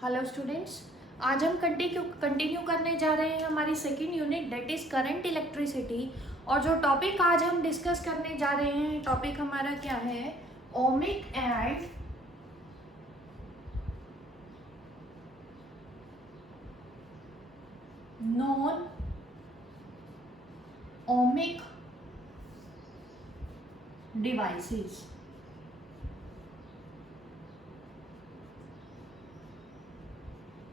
Hello students, आज हम continue करने जा रहे हैं हमारी second unit that is current electricity. और जो टॉपिक आज हम डिस्कस करने जा रहे हैं, टॉपिक हमारा क्या है? Ohmic and non ohmic devices.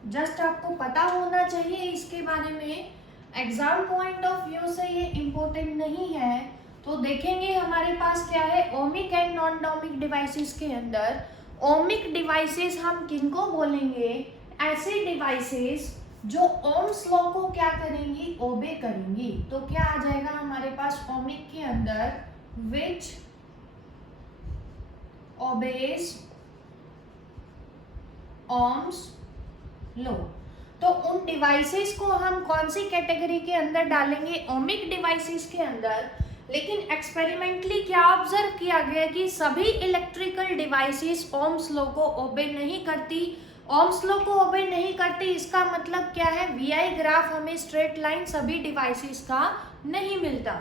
Just आपको पता होना चाहिए इसके बारे में, एग्जाम पॉइंट ऑफ व्यू से ये इम्पोर्टेंट नहीं है। तो देखेंगे हमारे पास क्या है ohmic and non ohmic devices के अंदर। ओमिक डिवाइसेस हम किनको बोलेंगे? ऐसे डिवाइसेस जो ओम्स लॉ को क्या करेंगी? ओबे करेंगी। तो क्या आ जाएगा हमारे पास ओमिक के अंदर? विच ओबेज ओम्स लो। तो उन डिवाइसेस को हम कौन सी कैटेगरी के अंदर डालेंगे? ओमिक डिवाइसेस के अंदर। लेकिन एक्सपेरिमेंटली क्या ऑब्जर्व किया गया कि सभी इलेक्ट्रिकल डिवाइसेस ओम्स लॉ को ओबे नहीं करती। ओम्स लॉ को ओबे नहीं करती, इसका मतलब क्या है? वीआई ग्राफ हमें स्ट्रेट लाइन सभी डिवाइसेस का नहीं मिलता।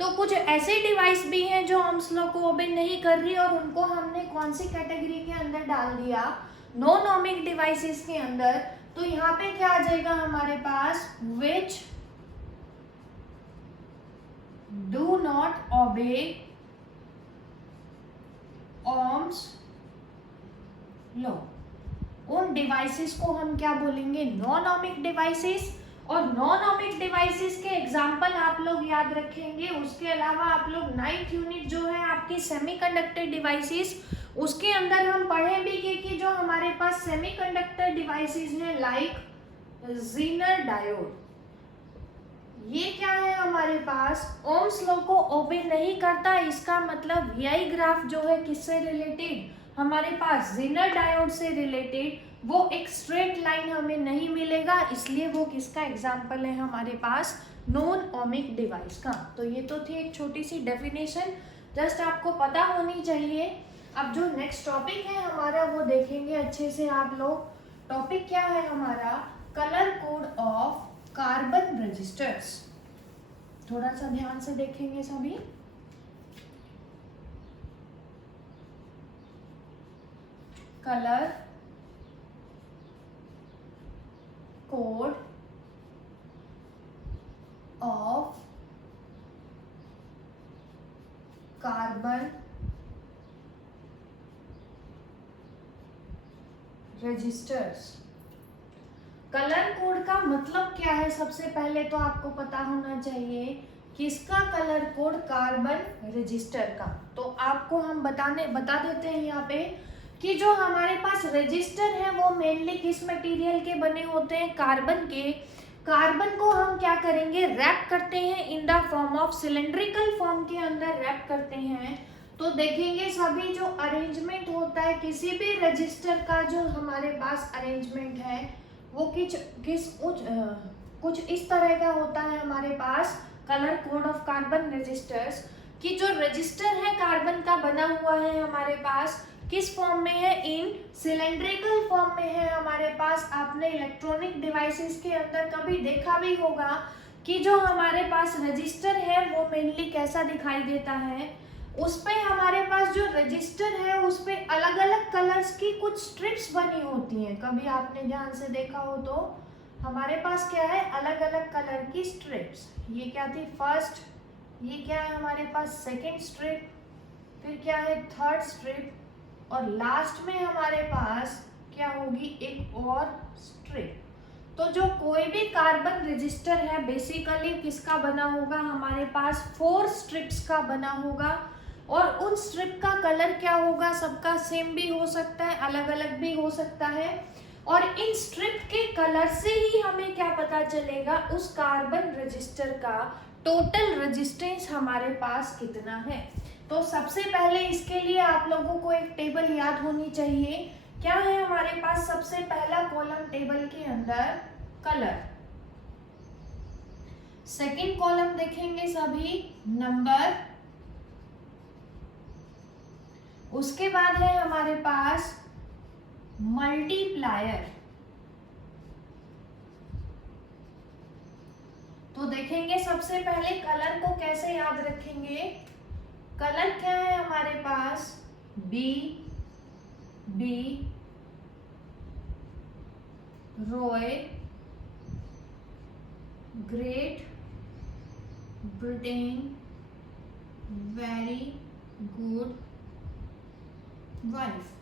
तो कुछ ऐसे डिवाइस भी हैं जो ओम्स लॉ को ओबे नहीं कर रही और उनको हमने कौन सी कैटेगरी के अंदर डाल दिया? नॉन ओमिक डिवाइसेस के अंदर। तो यहाँ पे क्या आ जाएगा हमारे पास? Which do not obey Ohm's law. उन डिवाइसेस को हम क्या बोलेंगे? Non ohmic devices. और नॉन ओमिक डिवाइसेस के एग्जांपल आप लोग याद रखेंगे। उसके अलावा आप लोग 9th यूनिट जो है आपकी सेमीकंडक्टर डिवाइसेस, उसके अंदर हम पढ़े भी कि जो हमारे पास सेमीकंडक्टर डिवाइसेस हैं लाइक ज़ीनर डायोड, ये क्या है हमारे पास? ओम्स लॉ को ओबे नहीं करता। इसका मतलब वीआई ग्राफ जो है किससे रिलेटेड? हमारे पास ज़ीनर डायोड से रिलेटेड। वो एक स्ट्रेट लाइन हमें नहीं मिलेगा, इसलिए वो किसका एग्जाम्पल है हमारे पास? नॉन ओमिक डिवाइस का। तो ये तो थी एक छोटी सी डेफिनेशन, जस्ट आपको पता होनी चाहिए। अब जो नेक्स्ट टॉपिक है हमारा वो देखेंगे अच्छे से आप लोग। टॉपिक क्या है हमारा? Colour code of carbon registers. थोड़ा सा ध्यान से देखेंगे सभी। Colour code of carbon registers. Colour code का मतलब क्या है? सबसे पहले तो आपको पता होना चाहिए किसका कलर कोड? कार्बन रजिस्टर का। तो आपको हम बता देते हैं यहाँ पे कि जो हमारे पास रजिस्टर है वो मेनली किस मटेरियल के बने होते हैं? कार्बन के। कार्बन को हम क्या करेंगे? रैप करते हैं in the form of cylindrical form के अंदर रैप करते हैं। तो देखेंगे सभी जो अरेंजमेंट होता है किसी भी रजिस्टर का, जो हमारे पास अरेंजमेंट है वो कुछ इस तरह का होता है हमारे पास colour code of carbon registers. कि जो रजिस्टर है कार्बन का बना हुआ है हमारे पास किस फॉर्म में है? इन सिलेंड्रिकल फॉर्म में है हमारे पास। आपने इलेक्ट्रॉनिक डिवाइसेस के अंदर कभी देखा भी होगा कि जो हमारे पास रजिस्टर है वो मेनली कैसा दिखाई देता है? उस पे हमारे पास जो रजिस्टर है उस पे अलग अलग कलर्स की कुछ स्ट्रिप्स बनी होती हैं। कभी आपने ध्यान से देखा हो तो हमारे पास क्या है? अलग अलग कलर की स्ट्रिप्स। ये क्या थी? फर्स्ट। ये क्या है हमारे पास? Second strip. फिर क्या है? Third strip. और लास्ट में हमारे पास क्या होगी? एक और स्ट्रिप। तो जो कोई भी कार्बन रजिस्टर है बेसिकली किसका बना होगा? हमारे पास 4 स्ट्रिप्स का बना होगा। और उन स्ट्रिप का कलर क्या होगा? सबका सेम भी हो सकता है, अलग अलग भी हो सकता है। और इन स्ट्रिप के कलर से ही हमें क्या पता चलेगा? उस कार्बन रजिस्टर का टोटल रेजिस्टेंस हमारे पास कितना है। तो सबसे पहले इसके लिए आप लोगों को एक टेबल याद होनी चाहिए। क्या है हमारे पास? सबसे पहला कॉलम टेबल के अंदर कलर, सेकेंड कॉलम देखेंगे सभी नंबर, उसके बाद है हमारे पास मल्टीप्लायर, तो देखेंगे सबसे पहले कलर को कैसे याद रखेंगे। कलर क्या है हमारे पास, B, Roy, Great Britain, very good wife.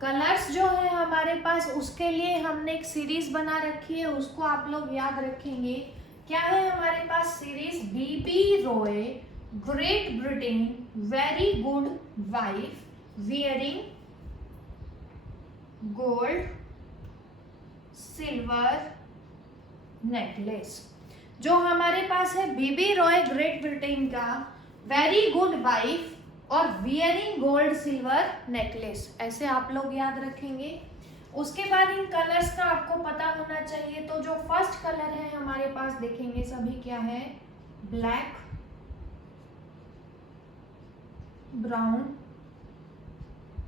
Colours जो है हमारे पास, उसके लिए हमने एक सीरीज बना रखी है, उसको आप लोग याद रखेंगे। क्या है हमारे पास series, BB Roy, Great Britain, very good wife, wearing gold silver necklace. जो हमारे पास है बीबी रॉय ग्रेट ब्रिटेन का, वेरी गुड वाइफ और वियरिंग गोल्ड सिल्वर नेकलेस, ऐसे आप लोग याद रखेंगे। उसके बाद इन कलर्स का आपको पता होना चाहिए। तो जो फर्स्ट कलर है हमारे पास देखेंगे सभी, क्या है, black, brown,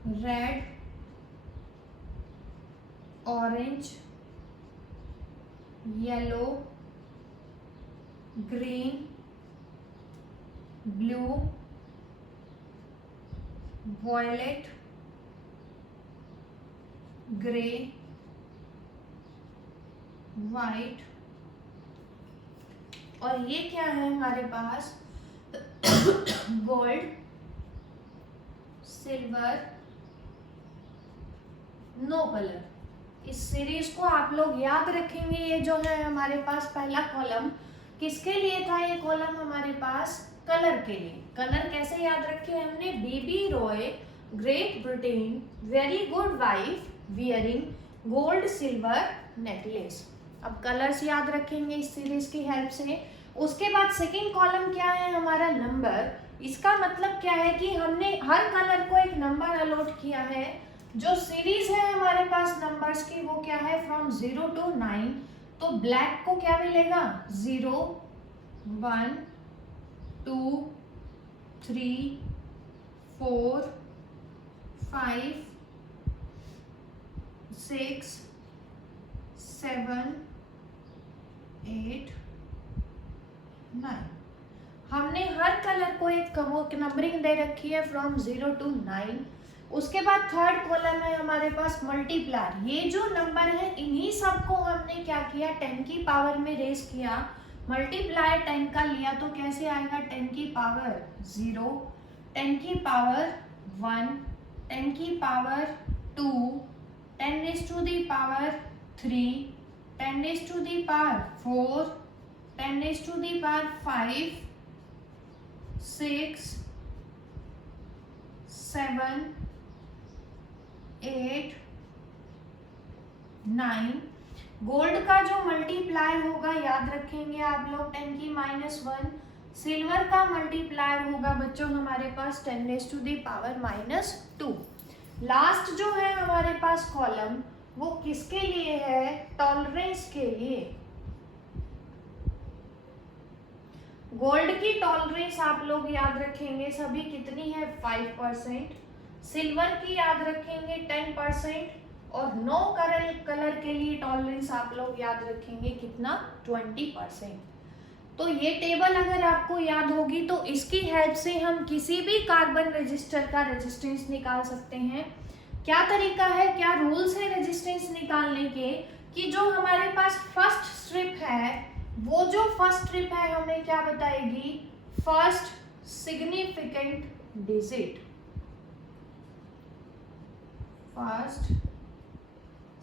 red, orange, yellow, green, blue, violet, grey, white, और ये क्या है हमारे पास, गोल्ड, सिल्वर, नो कलर। इस सीरीज को आप लोग याद रखेंगे। ये जो है हमारे पास पहला कॉलम किसके लिए था, ये कॉलम हमारे पास कलर के लिए। कलर कैसे याद रखे हमने, BB Roy Great Britain, very good wife, wearing gold silver necklace. अब कलर्स याद रखेंगे इस सीरीज की हेल्प से। उसके बाद सेकंड कॉलम क्या है हमारा, नंबर। इसका मतलब क्या है कि हमने हर कलर को एक नंबर अलॉट किया है। जो सीरीज है हमारे पास नंबर्स की, वो क्या है, फ्रॉम 0 to 9। तो ब्लैक को क्या मिलेगा, 0, 1, 2, 3, 4, 5, 6, 7, 8, 9। हमने हर कलर को एक नंबरिंग दे रखी है फ्रॉम 0 to 9। उसके बाद थर्ड कॉलम है हमारे पास मल्टीप्लायर। ये जो नंबर है इन्हीं सबको हमने क्या किया, 10 की पावर में रेज किया। मल्टीप्लायर 10 का लिया तो कैसे आएगा, 10 की पावर 0, 10 की पावर 1, 10 की power 2, 10 raised to the power 3, 10 raised to the power 4, 10 raised to the power 5, 6, 7, 8, 9। Gold का जो मल्टीप्लायर होगा याद रखेंगे आप लोग, 10 की -1। सिल्वर का मल्टीप्लायर होगा बच्चों हमारे पास 10 raised to the power -2। Last जो है हमारे पास कॉलम, वो किसके लिए है, टॉलरेंस के लिए। गोल्ड की टॉलरेंस आप लोग याद रखेंगे सभी, कितनी है, 5%। सिल्वर की याद रखेंगे 10%, और नो कलर के लिए टॉलरेंस आप लोग याद रखेंगे कितना, 20%। तो ये टेबल अगर आपको याद होगी तो इसकी हेल्प से हम किसी भी कार्बन रेजिस्टर का रेजिस्टेंस निकाल सकते हैं। क्या तरीका है, क्या रूल्स है रेजिस्टेंस निकालने के, कि जो हमारे पास फर्स्ट स्ट्रिप है, वो जो फर्स्ट स्ट्रिप है हमें क्या बताएगी, first significant digit. First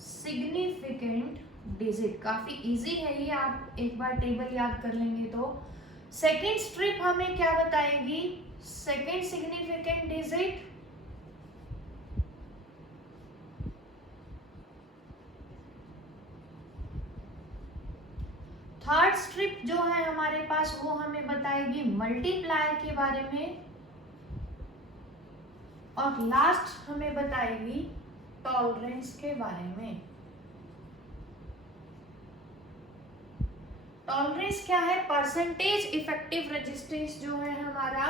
significant digit, काफी इजी है ये, आप एक बार टेबल याद कर लेंगे तो। सेकेंड स्ट्रिप हमें क्या बताएगी, second significant digit. Third strip जो है हमारे पास, वो हमें बताएगी मल्टीप्लायर के बारे में, और लास्ट हमें बताएगी टॉलरेंस के बारे में। टॉलरेंस क्या है, परसेंटेज इफेक्टिव रेजिस्टेंस जो है हमारा,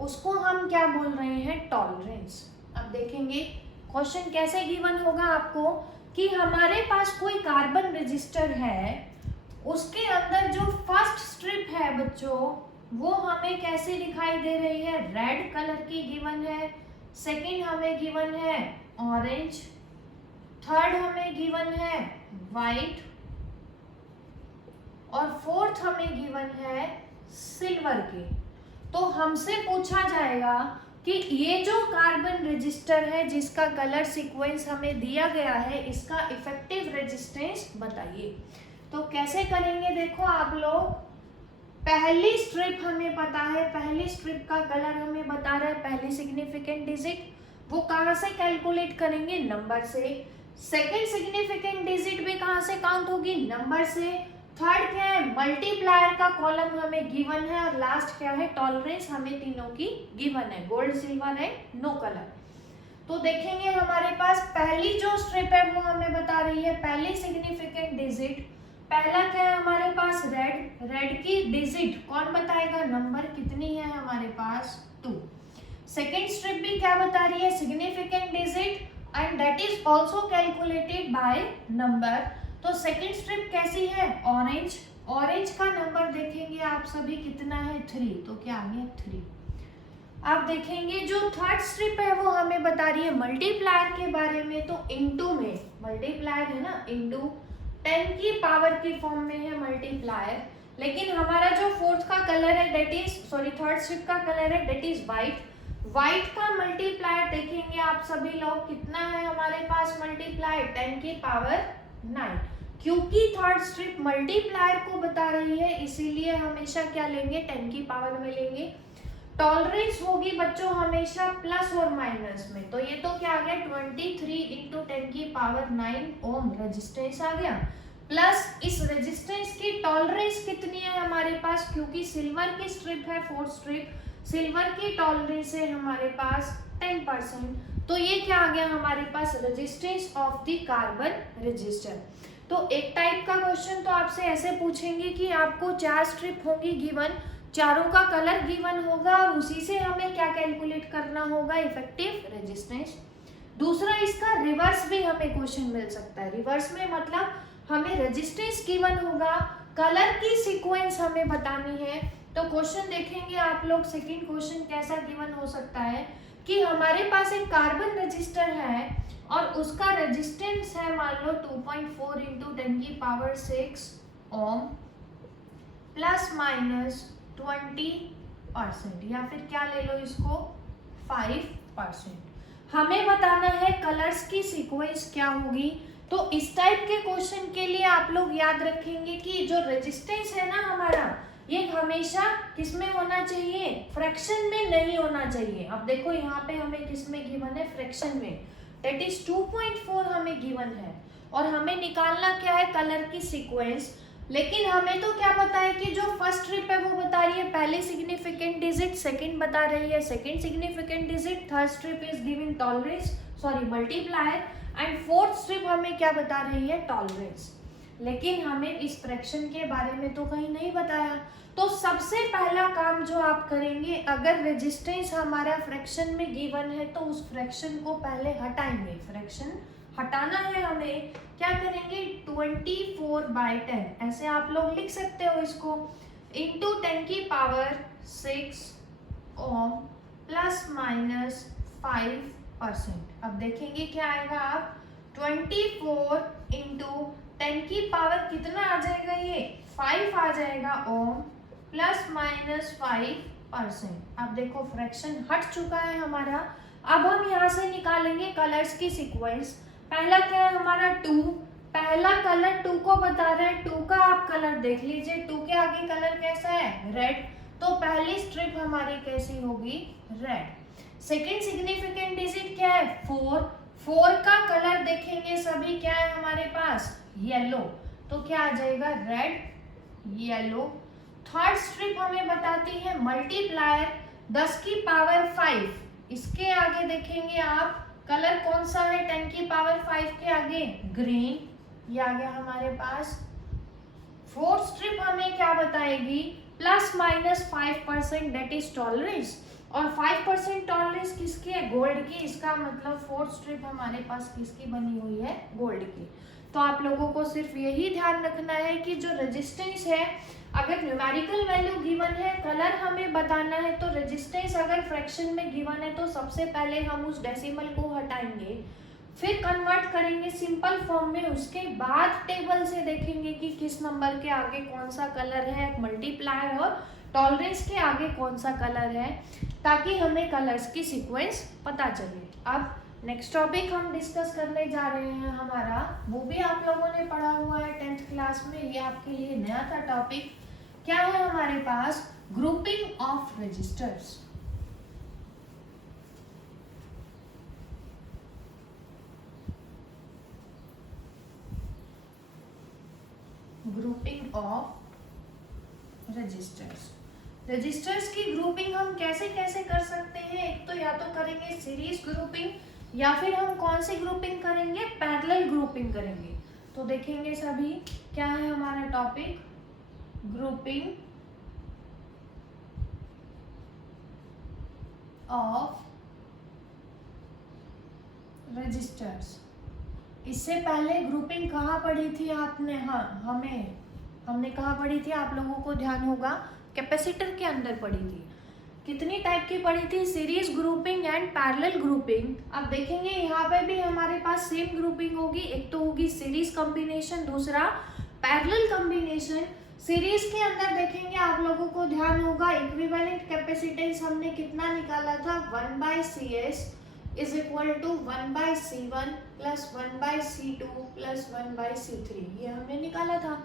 उसको हम क्या बोल रहे हैं, टॉलरेंस। अब देखेंगे क्वेश्चन कैसे गिवन होगा आपको, कि हमारे पास कोई कार्बन रजिस्टर है उसके अंदर जो फर्स्ट स्ट्रिप है बच्चों वो हमें कैसी दिखाई दे रही है, रेड कलर की गिवन है। सेकंड हमें गिवन है ऑरेंज, थर्ड हमें गिवन है वाइट और फोर्थ हमें गिवन है सिल्वर की। तो हमसे पूछा जाएगा कि ये जो कार्बन रजिस्टर है जिसका कलर सीक्वेंस हमें दिया गया है इसका इफेक्टिव रेजिस्टेंस बताइए। तो कैसे करेंगे, देखो आप लोग, पहली स्ट्रिप हमें पता है, पहली स्ट्रिप का कलर हमें बता रहा है पहली सिग्निफिकेंट डिजिट, वो कहाँ से कैलकुलेट करेंगे, नंबर से। सेकंड सिग्निफिकेंट डिजिट भी कहाँ से काउंट होगी, नंबर से। थर्ड क्या है, मल्टीप्लायर का कॉलम हमें गिवन है और लास्ट क्या है, टॉलरेंस हमें तीनों की गिवन है, gold silver and no colour. तो देखेंगे हमारे पास पहली जो स्ट्रिप है वो हमें बता रही है पहली सिग्निफिकेंट डिजिट। पहला क्या है हमारे पास, रेड, रेड की डिजिट कौन बताएगा, नंबर कितनी है हमारे पास 2। सेकेंड स्ट्रिप भी क्या बता रही है, significant digit and that is also calculated by number. तो सेकेंड स्ट्रिप कैसी है, ऑरेंज, ऑरेंज का नंबर देखेंगे आप सभी कितना है 3, तो क्या आ गया 3। आप देखेंगे जो थर्ड स्ट्रिप है वो हमें बता रही है मल्टीप्लायर के बारे में, तो इनटू में मल्टीप्लायर है ना, इनटू 10 की पावर की फॉर्म में है मल्टीप्लायर। लेकिन हमारा जो फोर्थ का कलर है दैट इज थर्ड स्ट्रिप का कलर है दैट इज व्हाइट। व्हाइट का मल्टीप्लायर देखेंगे आप सभी लोग कितना है हमारे पास मल्टीप्लायर, 10 की पावर 9। क्योंकि थर्ड स्ट्रिप मल्टीप्लायर को बता रही है इसीलिए हमेशा क्या लेंगे, 10 की पावर में लेंगे। टॉलरेंस होगी बच्चों हमेशा प्लस और माइनस में, तो ये तो क्या आ गया 23 इंटू 10 की पावर 9 ओम रेजिस्टेंस आ गया। प्लस इस रेजिस्टेंस की टॉलरेंस कितनी है हमारे पास, क्योंकि सिल्वर की स्ट्रिप है फोर्थ स्ट्रिप, सिल्वर की टॉलरेंस है हमारे पास 10%। तो ये क्या आ गया हमारे पास, resistance of the carbon register. तो एक टाइप का क्वेश्चन तो आपसे ऐसे पूछेंगे कि आपको 4 स्ट्रिप होंगी गिवन, चारों का कलर गिवन होगा और उसी से हमें क्या कैलकुलेट करना होगा, इफेक्टिव रेजिस्टेंस। दूसरा इसका रिवर्स भी हमें क्वेश्चन मिल सकता है, रिवर्स में मतलब हमें रेजिस्टेंस गिवन होगा, कलर की सीक्वेंस हमें बतानी है। तो क्वेश्चन देखेंगे आप लोग, सेकंड क्वेश्चन कैसा गिवन हो सकता है कि हमारे पास एक कार्बन रजिस्टर है और उसका रेजिस्टेंस है मान लो 2.4 इंटू 10 की पावर 6 ओम प्लस माइनस 20%, या फिर क्या ले लो इसको 5%। हमें बताना है कलर्स की सीक्वेंस क्या होगी। तो इस टाइप के क्वेश्चन के लिए आप लोग याद रखेंगे कि जो रेजिस्टेंस है ना हमारा, ये हमेशा किसमें होना चाहिए, फ्रैक्शन में नहीं होना चाहिए। अब देखो यहाँ पे हमें किसमें गिवन है, फ्रैक्शन में, दैट इज 2.4 हमें गिवन है और हमें निकालना क्या है, कलर की सीक्वेंस। लेकिन हमें तो क्या पता है कि जो फर्स्ट स्ट्रिप है वो बता रही है पहली सिग्निफिकेंट डिजिट, सेकंड बता रही है second significant digit, third strip is giving tolerance multiplier and fourth strip हमें क्या बता रही है, टॉलरेंस। लेकिन हमें इस फ्रैक्शन के बारे में तो कहीं नहीं बताया। तो सबसे पहला काम जो आप करेंगे, अगर रेजिस्टेंस हमारा फ्रैक्शन में गिवन है तो उस फ्रैक्शन को पहले हटाएंगे, फ्रैक्शन हटाना है हमें, क्या करेंगे 24/10 ऐसे आप लोग लिख सकते हो इसको, इंटू 10 की पावर 6 ओम प्लस माइनस 5%। अब देखेंगे क्या आएगा आप, 24 इंटू 10 की पावर कितना आ जाएगा, ये 5 आ जाएगा ओम प्लस माइनस 5%। अब देखो फ्रैक्शन हट चुका है हमारा। अब हम यहाँ से निकालेंगे कलर्स की सीक्वेंस। पहला क्या है हमारा 2, पहला कलर 2 को बता रहा है, 2 का आप कलर देख लीजिए, 2 के आगे कलर कैसा है, रेड, तो पहली स्ट्रिप हमारी कैसी होगी, रेड। सेकेंड सिग्निफिकेंट डिजिट क्या है 4, 4 का कलर देखेंगे सभी क्या है हमारे पास, येलो, तो क्या आ जाएगा रेड येलो। थर्ड स्ट्रिप हमें बताती है मल्टीप्लायर 10 की पावर 5, इसके आगे देखेंगे आप कलर कौन सा है, 10 की पावर 5 के आगे ग्रीन, ये आ गया हमारे पास। फोर्थ स्ट्रिप हमें क्या बताएगी, plus minus 5% that is tolerance, और 5% टॉलरेंस किसकी है, गोल्ड की, इसका मतलब फोर्थ स्ट्रिप हमारे पास किसकी बनी हुई है, गोल्ड की। तो आप लोगों को सिर्फ यही ध्यान रखना है कि जो रेजिस्टेंस है, अगर न्यूमेरिकल वैल्यू गिवन है, कलर हमें बताना है, तो रेजिस्टेंस अगर फ्रैक्शन में गिवन है तो सबसे पहले हम उस डेसिमल को हटाएंगे, फिर कन्वर्ट करेंगे सिंपल फॉर्म में, उसके बाद टेबल से देखेंगे कि किस नंबर के आगे कौन सा कलर है, मल्टीप्लायर और टॉलरेंस के आगे कौन सा कलर है, ताकि हमें कलर्स की सीक्वेंस पता चले। अब नेक्स्ट टॉपिक हम डिस्कस करने जा रहे हैं हमारा, वो भी आप लोगों ने पढ़ा हुआ है 10th क्लास में, ये आपके लिए नया था टॉपिक। क्या है हमारे पास? Grouping of registers. Grouping of registers. Registers की ग्रुपिंग हम कैसे कैसे कर सकते हैं? एक तो या तो करेंगे सीरीज ग्रुपिंग, या फिर हम कौन सी ग्रुपिंग करेंगे? पैरेलल ग्रुपिंग करेंगे। तो देखेंगे सभी क्या है हमारा टॉपिक, ग्रुपिंग ऑफ रजिस्टर्स। इससे पहले ग्रुपिंग कहाँ पढ़ी थी आपने? हाँ, हमने कहाँ पढ़ी थी? आप लोगों को ध्यान होगा, कैपेसिटर के अंदर पढ़ी थी। कितनी टाइप की पढ़ी थी? Series grouping and parallel grouping. अब देखेंगे यहाँ पे भी हमारे पास सेम ग्रुपिंग होगी, एक तो होगी सीरीज कॉम्बिनेशन, दूसरा पैरेलल कॉम्बिनेशन। सीरीज के अंदर देखेंगे आप लोगों को ध्यान होगा, इक्विवेलेंट कैपेसिटेंस हमने कितना निकाला था? 1/CS is equal to 1/C1 plus 1/C2 plus 1/C3, ये हमने निकाला था।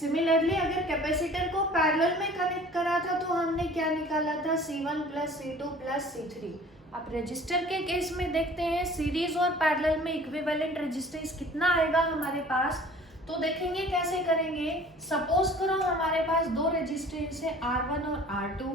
सिमिलरली अगर कैपेसिटर को पैरेलल में कनेक्ट करा था तो हमने क्या निकाला था? C1 plus C2 plus C3। अब रजिस्टर के केस में देखते हैं सीरीज और पैरेलल में इक्विवेलेंट रेजिस्टेंस कितना आएगा हमारे पास। तो देखेंगे कैसे करेंगे। सपोज करो हमारे पास दो रेजिस्टेंस है R1 और R2।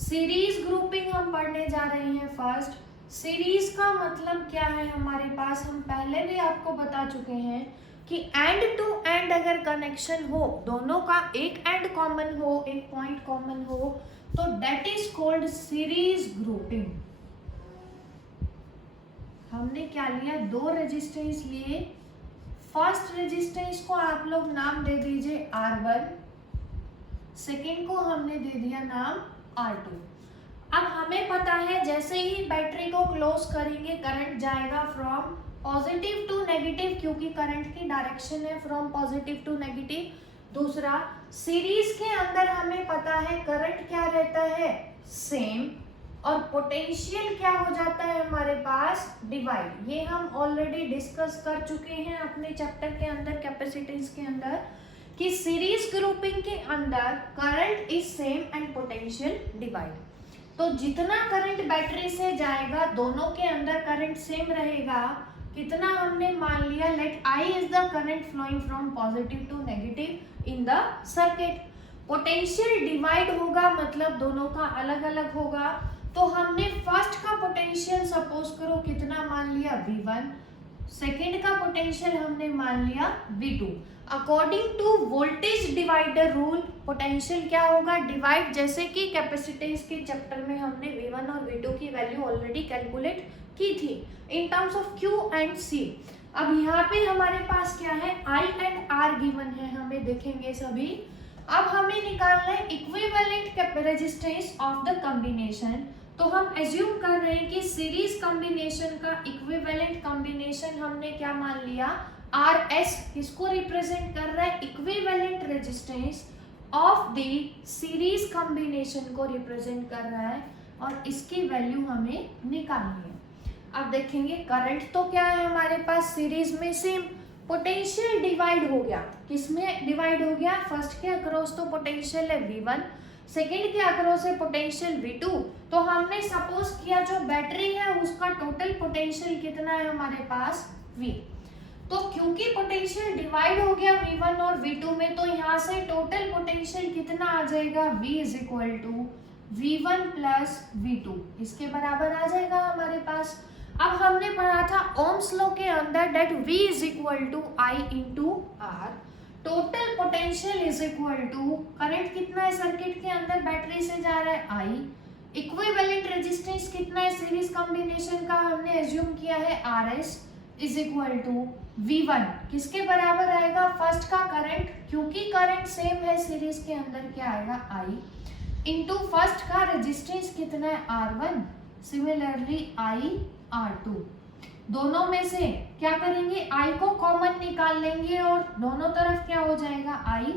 सीरीज ग्रुपिंग हम पढ़ने जा रहे हैं फर्स्ट। सीरीज का मतलब क्या है हमारे पास? हम पहले भी आपको बता चुके हैं कि एंड टू एंड अगर कनेक्शन हो, दोनों का एक एंड कॉमन हो, एक पॉइंट कॉमन हो, तो that is called series grouping. हमने क्या लिया? दो रेजिस्टेंस लिए। फर्स्ट रेजिस्टेंस को आप लोग नाम दे दीजिए R1, सेकेंड को हमने दे दिया नाम R2। अब हमें पता है जैसे ही बैटरी को क्लोज करेंगे करंट जाएगा फ्रॉम पॉजिटिव टू नेगेटिव, क्योंकि करंट की डायरेक्शन है फ्रॉम पॉजिटिव टू नेगेटिव। दूसरा, सीरीज के अंदर हमें पता है करंट क्या रहता है? सेम, और पोटेंशियल क्या हो जाता है हमारे पास? डिवाइड। ये हम ऑलरेडी डिस्कस कर चुके हैं अपने चैप्टर के अंदर, कैपेसिटेंस के अंदर, कि सीरीज ग्रुपिंग के अंदर current is same and potential divide. तो जितना करंट बैटरी से जाएगा दोनों के अंदर करंट सेम रहेगा। कितना हमने मान लिया? Let I is the current flowing from positive to negative in the circuit. Potential divide होगा, मतलब दोनों का अलग अलग होगा। तो हमने फर्स्ट का पोटेंशियल सपोज करो कितना मान लिया? V1। सेकेंड का पोटेंशियल हमने मान लिया V2। According to voltage divider rule potential क्या होगा? डिवाइड, जैसे कि कैपेसिटेंस के चैप्टर में हमने V1 और V2 की वैल्यू ऑलरेडी कैलकुलेट की थी in terms of Q and C। अब यहाँ पे हमारे पास क्या है? I एंड R गिवन है, हमें देखेंगे सभी। अब हमें निकालना है equivalent resistance of the combination. तो हम एज्यूम कर रहे हैं कि सीरीज कॉम्बिनेशन का इक्विवेलेंट कॉम्बिनेशन हमने क्या मान लिया? RS किसको रिप्रेजेंट कर रहा है? Equivalent resistance of the series combination को रिप्रेजेंट कर रहा है, और इसकी वैल्यू हमें निकालनी है। अब देखेंगे करंट तो क्या है हमारे पास सीरीज में? सेम। पोटेंशियल डिवाइड हो गया, किसमें डिवाइड हो गया? फर्स्ट के अक्रॉस तो पोटेंशियल है V1, सेकेंड के अक्रॉस है पोटेंशियल V2। तो हमने सपोज किया जो बैटरी है उसका टोटल पोटेंशियल कितना है हमारे पास? V। तो क्योंकि पोटेंशियल डिवाइड हो गया V1 और V2 में, तो यहाँ से टोटल पोटेंशियल कितना आ जाएगा? V is equal to V1 plus V2, इसके बराबर आ जाएगा हमारे पास। अब हमने पढ़ा था ओम्स लॉ के अंदर that V is equal to I into R। Total potential is equal to current कितना है सर्किट के अंदर बैटरी से जा रहा है I, इक्विवेलेंट रेजिस्टेंस कितना है सीरीज कॉम्बिनेशन का? हमने एज्यूम किया है RS, is equal to V1 किसके बराबर आएगा, फर्स्ट का करंट, क्योंकि करंट सेम है सीरीज के अंदर, क्या आएगा I इंटू फर्स्ट का रेजिस्टेंस कितना है R1, सिमिलरली I R2। दोनों में से क्या करेंगे, I को कॉमन निकाल लेंगे और दोनों तरफ क्या हो जाएगा, I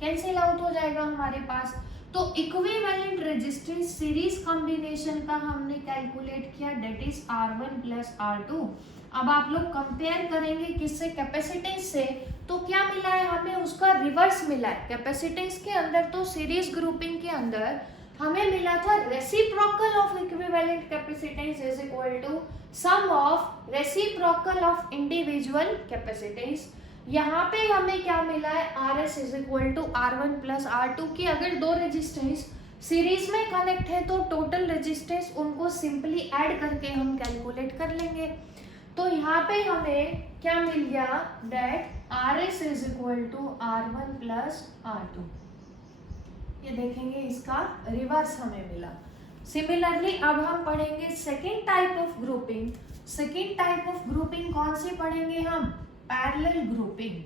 कैंसिल आउट हो जाएगा हमारे पास। तो इक्विवेलेंट रेजिस्टेंस सीरीज कॉम्बिनेशन का हमने कैलकुलेट किया, date is R1 plus R2। अब आप लोग कंपेयर करेंगे किससे, कैपेसिटेंस से, तो क्या मिला है हमें, उसका रिवर्स मिला है। कैपेसिटेंस के अंदर तो सीरीज ग्रुपिंग के अंदर हमें मिला था reciprocal of equivalent capacitance is equal to sum of reciprocal of individual capacitance. यहाँ पे हमें क्या मिला है, RS is equal to R1 plus R2 की अगर दो रेजिस्टेंस सीरीज में कनेक्ट है तो टोटल रेजिस्टेंस उनको सिंपली ऐड करके हम कैलकुलेट कर लेंगे। तो यहाँ पे हमें क्या मिल गया, that RS is equal to R1 plus R2। ये देखेंगे इसका रिवर्स हमें मिला। सिमिलरली अब हम पढ़ेंगे second type of grouping. Second type of grouping कौन सी पढ़ेंगे हम, पैरेलल ग्रुपिंग।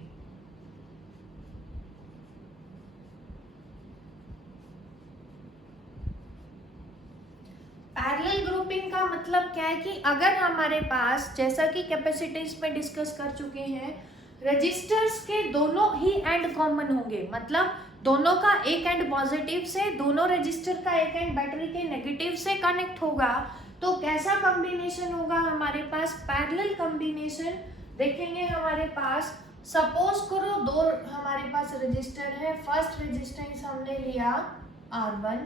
पैरेलल ग्रुपिंग का मतलब क्या है कि अगर हमारे पास, जैसा कि कैपेसिटेंस में डिस्कस कर चुके हैं, रजिस्टर्स के दोनों ही एंड कॉमन होंगे, मतलब दोनों का एक एंड पॉजिटिव से, दोनों रजिस्टर का एक एंड बैटरी के नेगेटिव से कनेक्ट होगा, तो कैसा कॉम्बिनेशन होगा हमारे पास, पैरेलल कॉम्बिनेशन। देखेंगे हमारे पास, सपोज करो दो हमारे पास रजिस्टर है, फर्स्ट रेजिस्टेंस हमने लिया R1,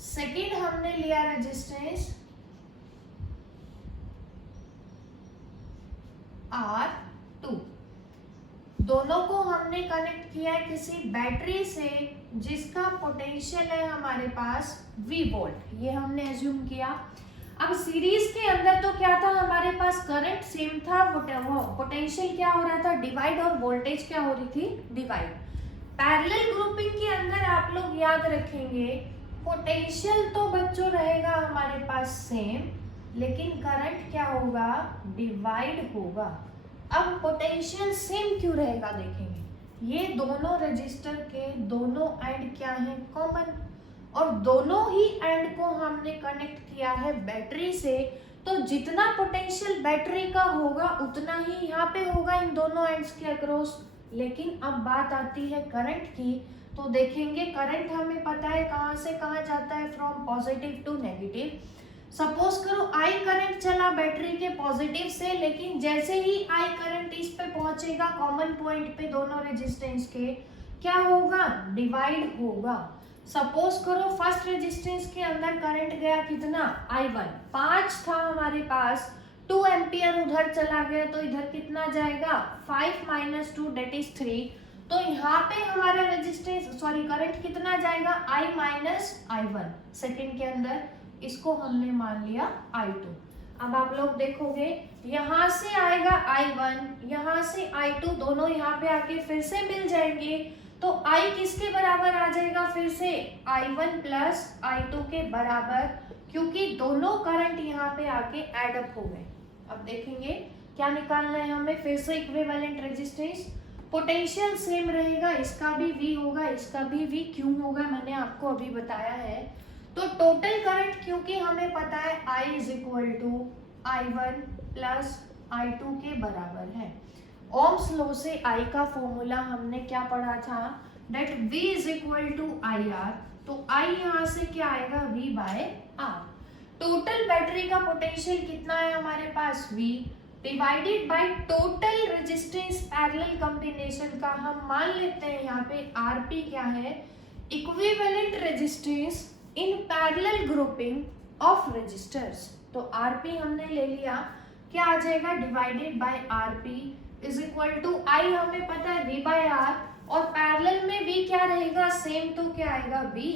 सेकेंड हमने लिया रेजिस्टेंस R2। दोनों को हमने कनेक्ट किया है किसी बैटरी से जिसका पोटेंशियल है हमारे पास V वोल्ट, ये हमने एज्यूम किया। अब सीरीज के अंदर तो क्या था हमारे पास, करंट सेम था, पोटेंशियल क्या हो रहा था, डिवाइड, और वोल्टेज क्या हो रही थी, डिवाइड। पैरेलल ग्रुपिंग के अंदर आप लोग याद रखेंगे, पोटेंशियल तो बच्चों रहेगा हमारे पास सेम, लेकिन करंट क्या होगा, डिवाइड होगा। अब पोटेंशियल सेम क्यों रहेगा, देखेंगे ये दोनों रजिस्टर के दोनों एंड क्या है, कॉमन, और दोनों ही एंड को हमने कनेक्ट किया है बैटरी से, तो जितना पोटेंशियल बैटरी का होगा उतना ही यहाँ पे होगा इन दोनों एंड्स के अक्रॉस। लेकिन अब बात आती है करंट की, तो देखेंगे करंट हमें पता है कहाँ से कहाँ जाता है, from positive to negative. Suppose करो I करंट चला बैटरी के पॉजिटिव से, लेकिन जैसे ही I करंट इस पे पहुंचेगा कॉमन पॉइंट पे दोनों रेजिस्टेंस के, क्या होगा, डिवाइड होगा। सपोज करो फर्स्ट रेजिस्टेंस के अंदर करंट गया कितना, I1 5 था हमारे पास, 2 एम्पियर उधर चला गया, तो इधर कितना जाएगा, 5 माइनस 2 डेट इज 3। तो यहाँ पे हमारा रेजिस्टेंस करंट कितना जाएगा, I माइनस I1 सेकेंड के अंदर, इसको हमने मान लिया I2। अब आप लोग देखोगे यहाँ से आएगा I1, यहाँ से I2, दोनों यहाँ पे आके फिर से मिल जाएंगे, तो I किसके बराबर आ जाएगा, फिर से I1 प्लस I2 के बराबर, क्योंकि दोनों करंट यहाँ पे आके एड अप हो गए। अब देखेंगे क्या निकालना है हमें, फिर से इक्विवेलेंट रेजिस्टेंस, पोटेंशियल सेम रहेगा, इसका भी V होगा, इसका भी V क्यों होगा मैंने आपको अभी बताया है। तो टोटल करंट क्योंकि हमें पता है I is equal to I1 plus I2 के बराबर है। ओम्स लॉ से I का फॉर्मूला हमने क्या पढ़ा था, that V is equal to IR, तो I यहाँ से क्या आएगा, V by R। Total battery का पोटेंशियल कितना है हमारे पास, V divided by total resistance parallel combination का हम मान लेते हैं यहाँ पे RP क्या है, equivalent resistance in parallel grouping of resistors. तो RP हमने ले लिया, क्या आ जाएगा, divided by RP is equal to I हमें पता है V बाय R, और पैरेलल में V क्या रहेगा, सेम, तो क्या आएगा V।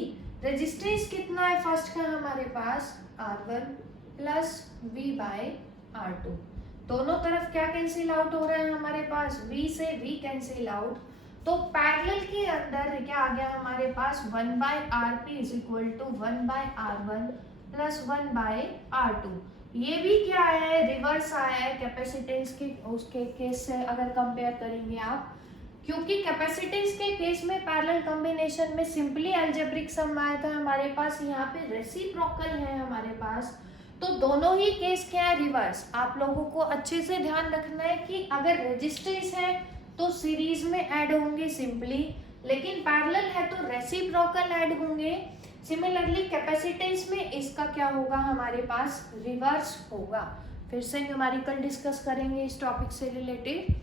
रेजिस्टेंस कितना है फर्स्ट का हमारे पास, R1 plus V by R2, दोनों तरफ क्या कैंसिल आउट हो रहा है हमारे पास, V से V कैंसिल आउट, तो पैरेलल के अंदर क्या आ गया हमारे पास, 1 by RP is equal to 1 by R1 plus 1 by R2। ये भी क्या है, रिवर्स आया है कैपेसिटेंस के उसके केस से अगर कंपेयर करेंगे आप, क्योंकि कैपेसिटेंस के केस में पैरेलल कॉम्बिनेशन में सिंपली अलजेब्रिक सम आया था हमारे पास, यहाँ पे रेसिप्रोकल है हमारे पास, तो दोनों ही केस क्या है, रिवर्स। आप लोगों को अच्छे से ध्यान रखना है कि अगर रेजिस्टेंस है तो सीरीज में ऐड होंगे सिंपली, लेकिन पैरेलल है तो रेसिप्रोकल ऐड होंगे। सिमिलरली कैपेसिटेंस में इसका क्या होगा, हमारे पास रिवर्स होगा। फिर से न्यूमेरिकल डिस्कस करेंगे इस टॉपिक से रिलेटेड।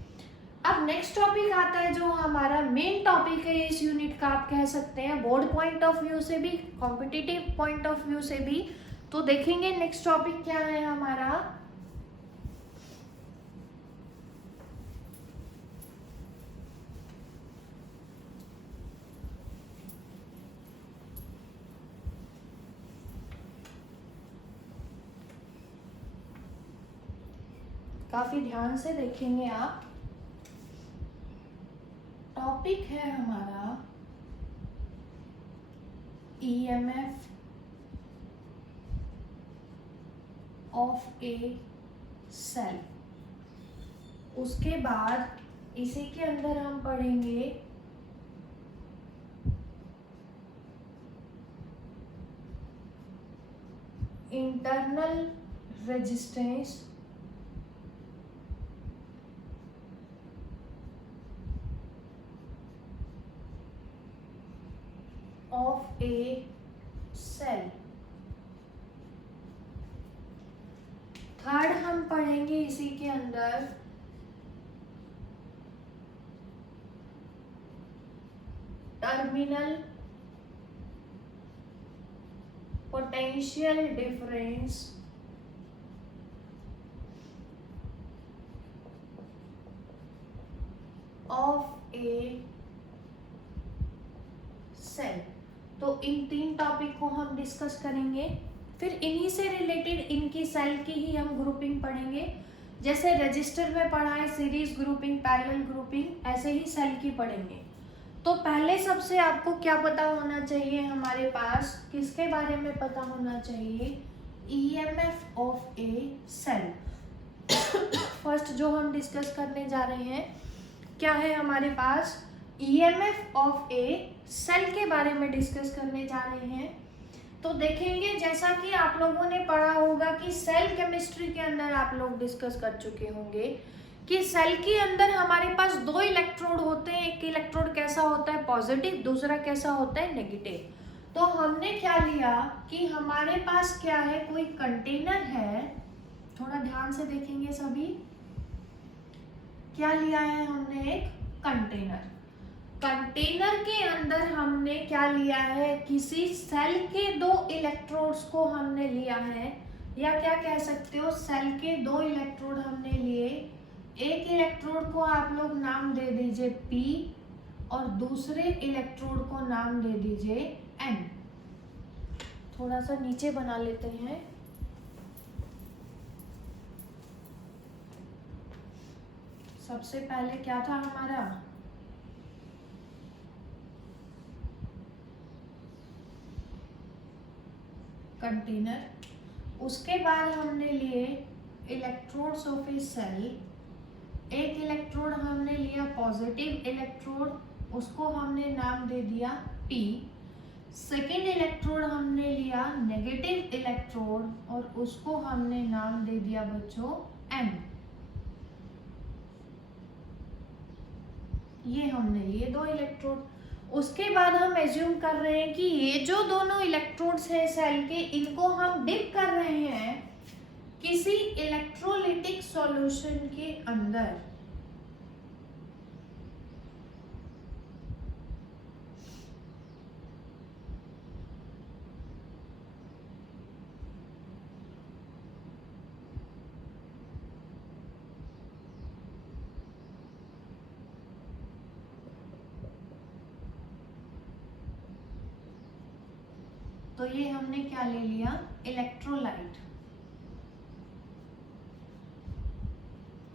अब नेक्स्ट टॉपिक आता है जो हमारा मेन टॉपिक है इस यूनिट का, आप कह सकते हैं बोर्ड पॉइंट ऑफ व्यू से भी, कॉम्पिटिटिव पॉइंट ऑफ व्यू से भी। तो देखेंगे नेक्स्ट टॉपिक क्या है हमारा, काफी ध्यान से देखेंगे आप। टॉपिक है हमारा ईएमएफ ऑफ ए सेल। उसके बाद इसी के अंदर हम पढ़ेंगे internal resistance of a cell. Third हम पढ़ेंगे इसी के अंदर terminal potential difference of a cell. तो इन तीन टॉपिक को हम डिस्कस करेंगे, फिर इन्हीं से रिलेटेड इनकी सेल की ही हम ग्रुपिंग पढ़ेंगे। जैसे रजिस्टर में पढ़ा है सीरीज ग्रुपिंग, पैरेलल ग्रुपिंग, ऐसे ही सेल की पढ़ेंगे। तो पहले सबसे आपको क्या पता होना चाहिए, हमारे पास किसके बारे में पता होना चाहिए, EMF of a cell. First जो हम डिस्कस करने जा रहे हैं क्या है, हमारे पास ईएमएफ ऑफ ए सेल के बारे में डिस्कस करने जा रहे हैं। तो देखेंगे जैसा कि आप लोगों ने पढ़ा होगा कि सेल केमिस्ट्री के अंदर आप लोग डिस्कस कर चुके होंगे कि सेल के अंदर हमारे पास दो इलेक्ट्रोड होते हैं। एक इलेक्ट्रोड कैसा होता है, पॉजिटिव, दूसरा कैसा होता है, नेगेटिव। तो हमने क्या लिया कि हमारे पास क्या है, कोई कंटेनर है, थोड़ा ध्यान से देखेंगे सभी। क्या लिया है हमने, एक कंटेनर। कंटेनर के अंदर हमने क्या लिया है, किसी सेल के दो इलेक्ट्रोड्स को हमने लिया है, या क्या कह सकते हो, सेल के दो इलेक्ट्रोड हमने लिए। एक इलेक्ट्रोड को आप लोग नाम दे दीजिए P और दूसरे इलेक्ट्रोड को नाम दे दीजिए N। थोड़ा सा नीचे बना लेते हैं। सबसे पहले क्या था हमारा, कंटेनर। उसके बाद हमने लिए इलेक्ट्रोड्स ऑफ ए सेल। एक इलेक्ट्रोड हमने लिया पॉजिटिव इलेक्ट्रोड, उसको हमने नाम दे दिया P। सेकेंड इलेक्ट्रोड हमने लिया नेगेटिव इलेक्ट्रोड और उसको हमने नाम दे दिया बच्चों N। ये हमने लिए दो इलेक्ट्रोड। उसके बाद हम एज्यूम कर रहे हैं कि ये जो दोनों इलेक्ट्रोड्स हैं सेल के, इनको हम डिप कर रहे हैं किसी इलेक्ट्रोलिटिक सॉल्यूशन के अंदर। तो ये हमने क्या ले लिया, इलेक्ट्रोलाइट।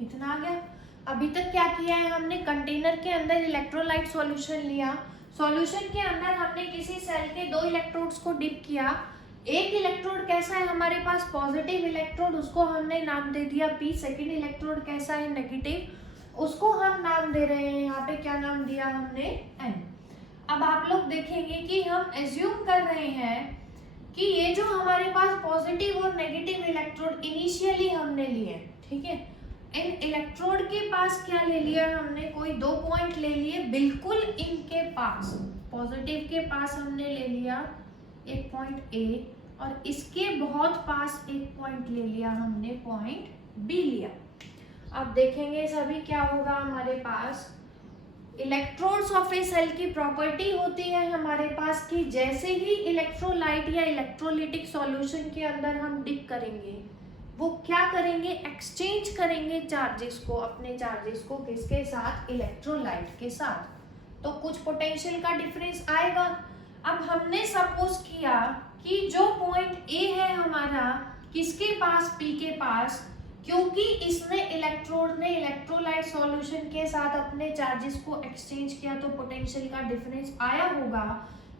इतना आ गया। अभी तक क्या किया है हमने, कंटेनर के अंदर इलेक्ट्रोलाइट सॉल्यूशन लिया, सॉल्यूशन के अंदर हमने किसी सेल के दो इलेक्ट्रोड्स को डिप किया, एक इलेक्ट्रोड कैसा है हमारे पास, पॉजिटिव इलेक्ट्रोड, उसको हमने नाम दे दिया P। सेकेंड इलेक्ट्रोड कैसा है, नेगेटिव, उसको हम नाम दे रहे हैं यहाँ पे, क्या नाम दिया हमने, N। अब आप लोग देखेंगे कि हम एज्यूम कर रहे हैं कि ये जो हमारे पास पॉजिटिव और नेगेटिव इलेक्ट्रोड इनिशियली हमने लिए, ठीक है, इन इलेक्ट्रोड के पास क्या ले लिया हमने, कोई दो पॉइंट ले लिए बिल्कुल इनके पास। पॉजिटिव के पास हमने ले लिया एक पॉइंट A और इसके बहुत पास एक पॉइंट ले लिया हमने, पॉइंट B लिया। अब देखेंगे सभी क्या होगा हमारे पास, इलेक्ट्रोड्स ऑफ ए सेल की प्रॉपर्टी होती है हमारे पास कि जैसे ही इलेक्ट्रोलाइट या इलेक्ट्रोलिटिक सॉल्यूशन के अंदर हम डिप करेंगे, वो क्या करेंगे, एक्सचेंज करेंगे चार्जेस को, अपने चार्जेस को किसके साथ, इलेक्ट्रोलाइट के साथ, तो कुछ पोटेंशियल का डिफरेंस आएगा। अब हमने सपोज किया कि जो पॉइंट ए है हमारा किसके पास, पी के पास, क्योंकि इसने इलेक्ट्रोड ने इलेक्ट्रोलाइट सॉल्यूशन के साथ अपने चार्जेस को एक्सचेंज किया तो पोटेंशियल का डिफरेंस आया होगा।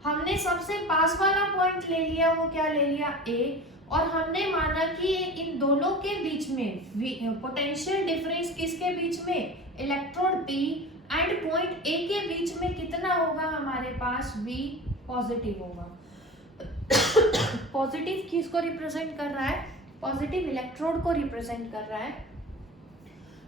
हमने सबसे पास वाला पॉइंट ले लिया, वो क्या ले लिया, ए, और हमने माना कि इन दोनों के बीच में पोटेंशियल डिफरेंस किसके बीच में, electrode P and point A के बीच में कितना होगा हमारे पास, V पॉजिटिव होगा। पॉजिटिव किसको रिप्रेजेंट कर रहा है, पॉजिटिव इलेक्ट्रोड को रिप्रेजेंट कर रहा है।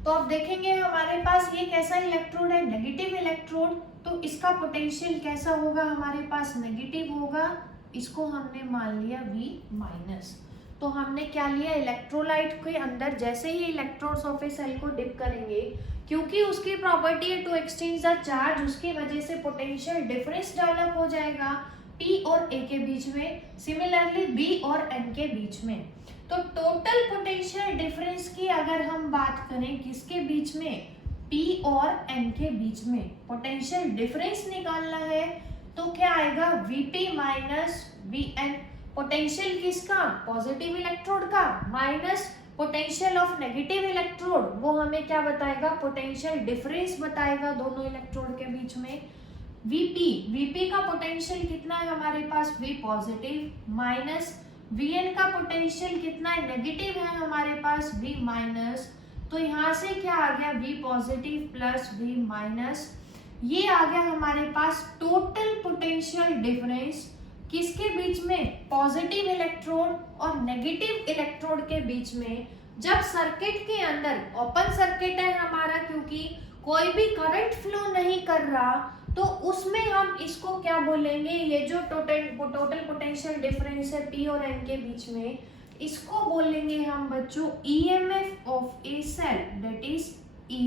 तो अब देखेंगे हमारे पास ये कैसा इलेक्ट्रोड है, नेगेटिव इलेक्ट्रोड, तो इसका पोटेंशियल कैसा होगा हमारे पास, नेगेटिव होगा, इसको हमने मान लिया V माइनस। तो हमने क्या लिया, इलेक्ट्रोलाइट के अंदर जैसे ही इलेक्ट्रोड्स ऑफ ए सेल को डिप करेंगे, क्योंकि उसकी प्रॉपर्टी है टू एक्सचेंज द चार्ज, उसकी वजह से पोटेंशियल डिफरेंस डेवलप हो जाएगा P और A के बीच में, सिमिलरली B और N के बीच में। तो टोटल पोटेंशियल डिफरेंस की अगर हम बात करें किसके बीच में, P और N के बीच में पोटेंशियल डिफरेंस निकालना है, तो क्या आएगा, Vp माइनस Vn। पोटेंशियल किसका, पॉजिटिव इलेक्ट्रोड का, minus potential of negative electrode, वो हमें क्या बताएगा, पोटेंशियल डिफरेंस बताएगा दोनों इलेक्ट्रोड के बीच में। Vp का पोटेंशियल कितना है हमारे पास, V पॉजिटिव, माइनस Vn का पोटेंशियल कितना है, नेगेटिव है हमारे पास, V माइनस। तो यहाँ से क्या आ गया, V positive plus V minus, ये आ गया हमारे पास टोटल पोटेंशियल डिफरेंस किसके बीच में, पॉजिटिव इलेक्ट्रोड और नेगेटिव इलेक्ट्रोड के बीच में। जब सर्किट के अंदर, ओपन सर्किट है हमारा, क्योंकि कोई भी करंट फ्लो नहीं कर रहा, तो उसमें हम इसको क्या बोलेंगे, ये जो टोटल पोटेंशियल डिफरेंस है P और N के बीच में, इसको बोलेंगे हम बच्चों EMF of a cell, that is E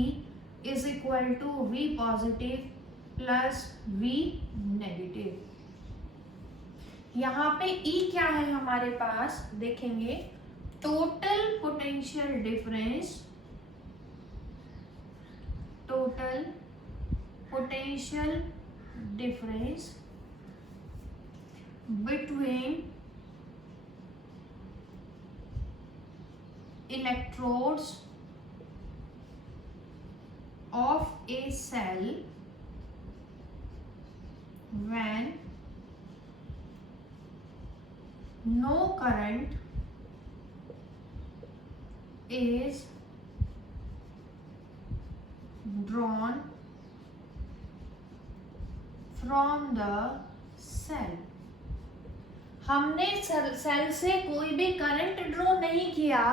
is equal to V positive plus V negative. यहाँ पे E क्या है हमारे पास, देखेंगे total potential difference, total potential difference between electrodes of a cell when no current is drawn from the cell. हमने cell से कोई भी करंट ड्रॉ नहीं किया,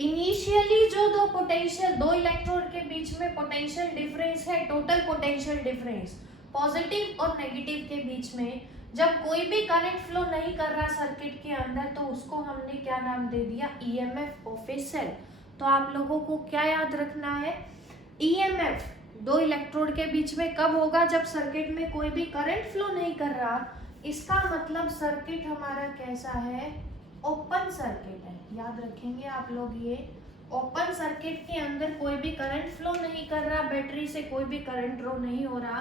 इनिशियली जो दो इलेक्ट्रोड के बीच में पोटेंशियल डिफरेंस है, टोटल पोटेंशियल डिफरेंस पॉजिटिव और नेगेटिव के बीच में, जब कोई भी करंट फ्लो नहीं कर रहा सर्किट के अंदर, तो उसको हमने क्या नाम दे दिया, EMF ऑफ ए सेल। तो आप लोगों को क्या याद रखना है, EMF दो इलेक्ट्रोड के बीच में कब होगा, जब सर्किट में कोई भी करंट फ्लो नहीं कर रहा। इसका मतलब सर्किट हमारा कैसा है, ओपन सर्किट है। याद रखेंगे आप लोग, ये ओपन सर्किट के अंदर कोई भी करंट फ्लो नहीं कर रहा, बैटरी से कोई भी करंट ड्रॉ नहीं हो रहा,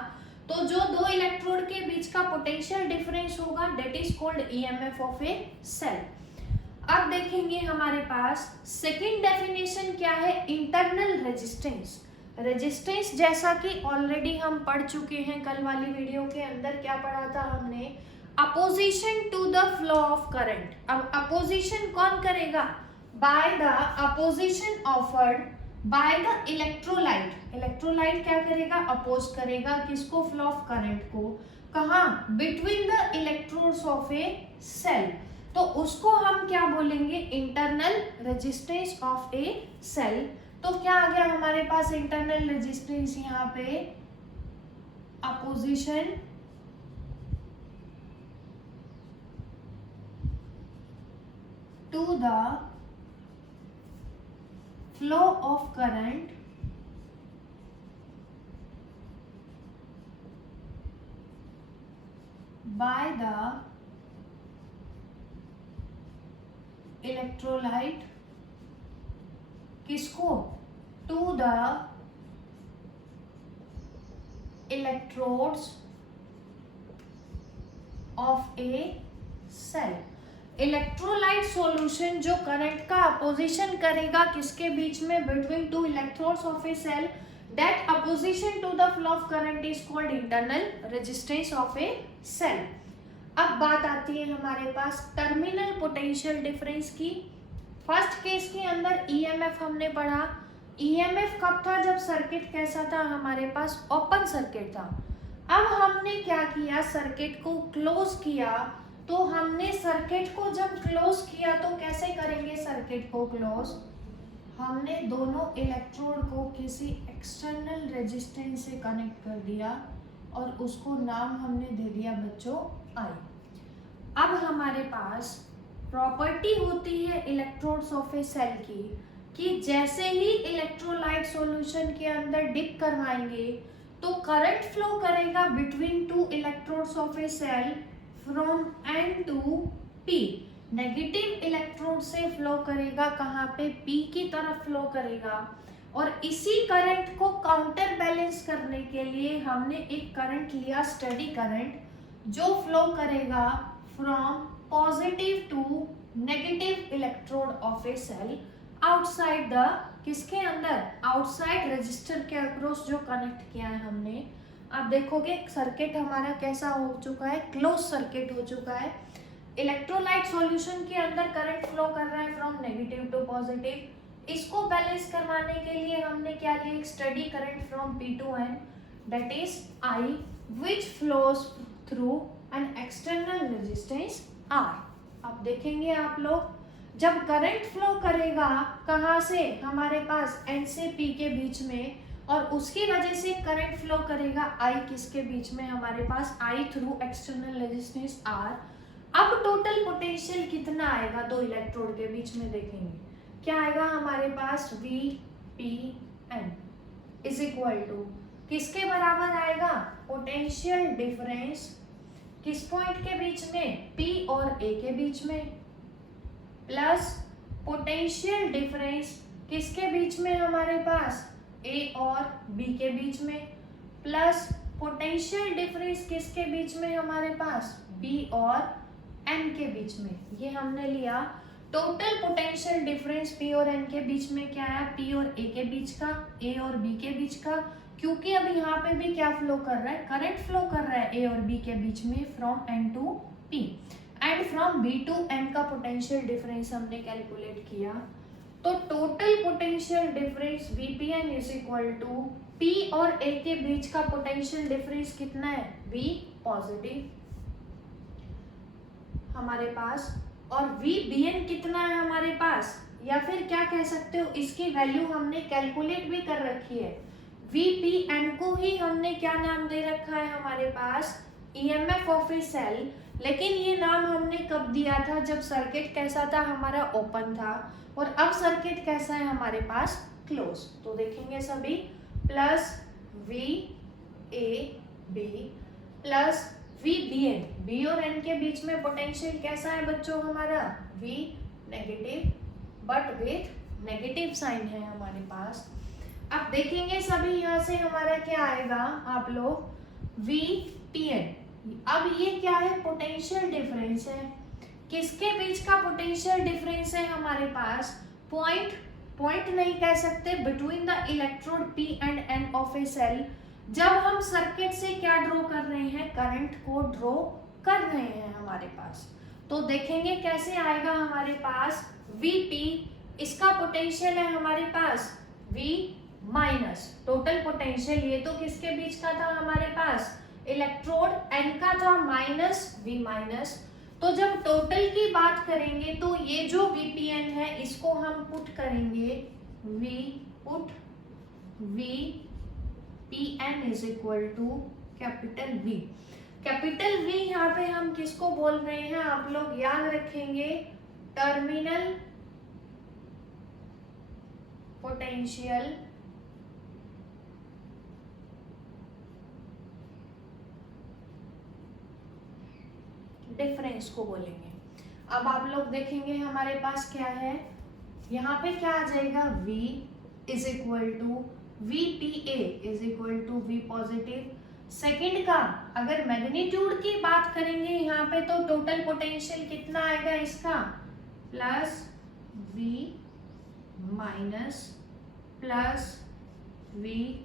तो जो दो इलेक्ट्रोड के बीच का पोटेंशियल डिफरेंस होगा, that is called EMF of a cell. अब देखेंगे हमारे पास सेकेंड डेफिनेशन क्या है, इंटरनल रेजिस्टेंस। रेजिस्टेंस जैसा कि ऑलरेडी हम पढ़ चुके हैं, कल वाली वीडियो के अंदर क्या पढ़ा था हमने, opposition to the flow of current. अब अपोजिशन कौन करेगा? By the opposition offered by the electrolyte. Electrolyte क्या करेगा? अपोज करेगा किसको? फ्लो ऑफ करंट को। कहाँ? Between the electrodes of a cell. तो उसको हम क्या बोलेंगे? Internal resistance of a cell. तो क्या आ गया हमारे पास इंटरनल रेजिस्टेंस यहाँ पे? Opposition to the flow of current by the electrolyte. किसको? To the electrodes of a cell. Electrolyte solution जो करंट का अपोजिशन करेगा किसके बीच में? Between two electrodes of a cell. That opposition to the flow of current is called internal resistance of a cell. अब बात आती है हमारे पास टर्मिनल पोटेंशियल डिफरेंस की। फर्स्ट केस के अंदर ईएमएफ हमने पढ़ा। ईएमएफ कब था? जब सर्किट कैसा था हमारे पास? ओपन सर्किट था। अब हमने क्या किया? सर्किट को क्लोज किया। तो हमने सर्किट को जब क्लोज किया तो कैसे करेंगे सर्किट को क्लोज? हमने दोनों इलेक्ट्रोड को किसी एक्सटर्नल रेजिस्टेंस से कनेक्ट कर दिया और उसको नाम हमने दे दिया बच्चों आई। अब हमारे पास प्रॉपर्टी होती है इलेक्ट्रोड्स ऑफ ए सेल की कि जैसे ही इलेक्ट्रोलाइट सॉल्यूशन के अंदर डिप करवाएंगे तो करंट फ्लो करेगा between two electrodes of a cell from N to P। Negative electrode से फ्लो करेगा कहाँ पे? P की तरफ फ्लो करेगा। और इसी करंट को काउंटर बैलेंस करने के लिए हमने एक करंट लिया, स्टडी करंट, जो फ्लो करेगा from positive to negative electrode of a cell outside the, किसके अंदर? आउटसाइड रजिस्टर के अक्रॉस जो कनेक्ट किया है हमने। आप देखोगे सर्किट हमारा कैसा हो चुका है? क्लोज सर्किट हो चुका है। इलेक्ट्रोलाइट सॉल्यूशन के अंदर करंट फ्लो कर रहा है फ्रॉम नेगेटिव टू पॉजिटिव। इसको बैलेंस करवाने के लिए हमने क्या लिया? एक steady current from P to N, that is I, which flows through an external resistance R। अब देखेंगे आप लोग, जब करंट फ्लो करेगा कहाँ से? हमारे पास N से P के बीच में, और उसकी वजह से करंट फ्लो करेगा I किसके बीच में? हमारे पास I through external resistance R। अब टोटल पोटेंशियल कितना आएगा दो इलेक्ट्रोड के बीच में? देखेंगे क्या आएगा हमारे पास? VPN इज इक्वल टू किसके बराबर आएगा? पोटेंशियल डिफरेंस किस पॉइंट के बीच में? P और A के बीच में, प्लस पोटेंशियल डिफरेंस किसके बीच में? हमारे पास A और B के बीच में, प्लस पोटेंशियल डिफरेंस किसके बीच में? हमारे पास B और N के बीच में। ये हमने लिया टोटल पोटेंशियल डिफरेंस P और N के बीच में। क्या है? P और A के बीच का, A और B के बीच का, क्योंकि अब यहाँ पे भी क्या फ्लो कर रहा है? करंट फ्लो कर रहा है A और B के बीच में from N to P, and from B to N का पोटेंशियल डिफरेंस हमने कैलकुलेट किया। तो total potential difference VPN is equal to P और A के बीच का पोटेंशियल डिफरेंस कितना है? V पॉजिटिव हमारे पास, और VBN कितना है हमारे पास? या फिर क्या कह सकते हो, इसकी वैल्यू हमने कैलकुलेट भी कर रखी है। VPN को ही हमने क्या नाम दे रखा है हमारे पास? EMF of a cell. लेकिन ये नाम हमने कब दिया था? जब सर्किट कैसा था? हमारा ओपन था। और अब सर्किट कैसा है हमारे पास? क्लोज। तो देखेंगे सभी, plus VAB plus VBN, B और N के बीच में पोटेंशियल कैसा है बच्चों हमारा? V negative, but with negative sign है हमारे पास। अब देखेंगे सभी, यहाँ से हमारा क्या आएगा आप लोग? VPN। अब ये क्या है? पोटेंशियल डिफरेंस है। किसके बीच का पोटेंशियल डिफरेंस है हमारे पास? पॉइंट नहीं कह सकते, between the electrode P and N of a cell. जब हम सर्किट से क्या ड्रॉ कर रहे हैं? करंट को ड्रॉ कर रहे हैं हमारे पास। तो देखेंगे कैसे आएगा हमारे पास Vp, इसका पोटेंशियल है हमारे पास V माइनस टोटल पोटेंशियल, ये तो किसके बीच का था हमारे पास, इलेक्ट्रोड N का था, माइनस V माइनस। तो जब टोटल की बात करेंगे तो ये जो Vpn है इसको हम पुट करेंगे V put Vpn is equal to capital V। Capital V यहाँ पे हम किसको बोल रहे हैं, आप लोग याद रखेंगे, टर्मिनल पोटेंशियल डिफरेंस को बोलेंगे। अब आप लोग देखेंगे हमारे पास क्या है, यहाँ पे क्या आ जाएगा, V is equal to VPA is equal to V positive. Second का अगर मैग्नीट्यूड की बात करेंगे यहाँ पे तो टोटल पोटेंशियल कितना आएगा इसका, plus V minus plus VAB।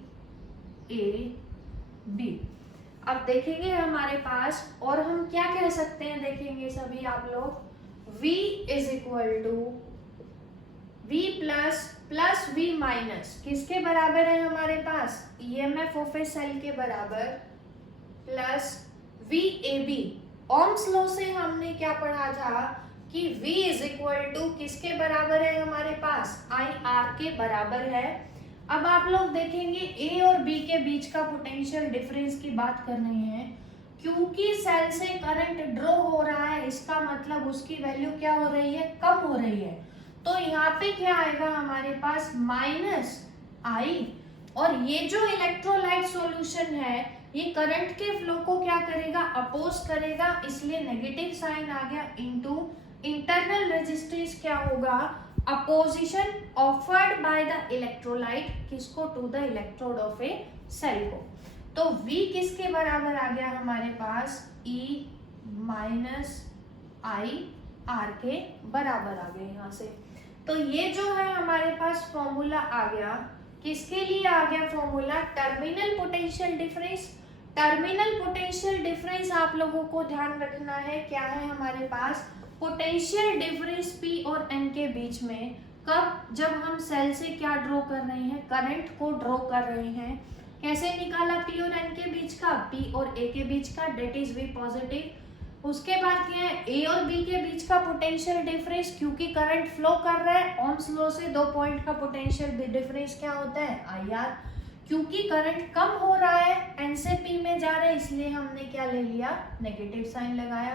अब देखेंगे हमारे पास, और हम क्या कह सकते हैं, देखेंगे सभी आप लोग, V is equal to V plus plus V minus किसके बराबर है हमारे पास, EMF ऑफ ए सेल के बराबर, प्लस VAB। ओम्स लॉ से हमने क्या पढ़ा था कि V इज इक्वल टू किसके बराबर है हमारे पास, IR के बराबर है। अब आप लोग देखेंगे A और B के बीच का पोटेंशियल डिफरेंस की बात कर रहे हैं, क्योंकि सेल से करंट ड्रॉ हो रहा है, इसका मतलब उसकी वैल्यू क्या हो रही है, कम हो रही है। तो यहाँ पे क्या आएगा हमारे पास, माइनस I, और ये जो इलेक्ट्रोलाइट सॉल्यूशन है ये करंट के फ्लो को क्या करेगा, अपोज करेगा, इसलिए नेगेटिव साइन आ गया, इनटू इंटरनल रेजिस्टेंस क्या होगा, opposition offered by the electrolyte, किसको, to the electrode of a cell को। तो V किसके बराबर आ गया हमारे पास, E माइनस I R के बराबर आ गया यहाँ से। तो ये जो है हमारे पास फॉर्मूला आ गया, किसके लिए आ गया formula, terminal potential difference. Terminal potential difference आप लोगों को ध्यान रखना है, क्या है हमारे पास, पोटेंशियल डिफरेंस P और N के बीच में, कब, जब हम सेल से क्या ड्रॉ कर रहे हैं, करंट को ड्रॉ कर रहे हैं। कैसे निकाला P और N के बीच का, P और A के बीच का, डेट इज V पॉजिटिव। उसके बाद क्या है, A और B के बीच का पोटेंशियल डिफरेंस, क्योंकि करंट फ्लो कर रहा है, ओम्स लॉ से 2 पॉइंट का पोटेंशियल डिफरेंस क्या होता है, IR। क्योंकि करंट कम हो रहा है, N से P में जा रहा है, इसलिए हमने क्या ले लिया, नेगेटिव साइन लगाया,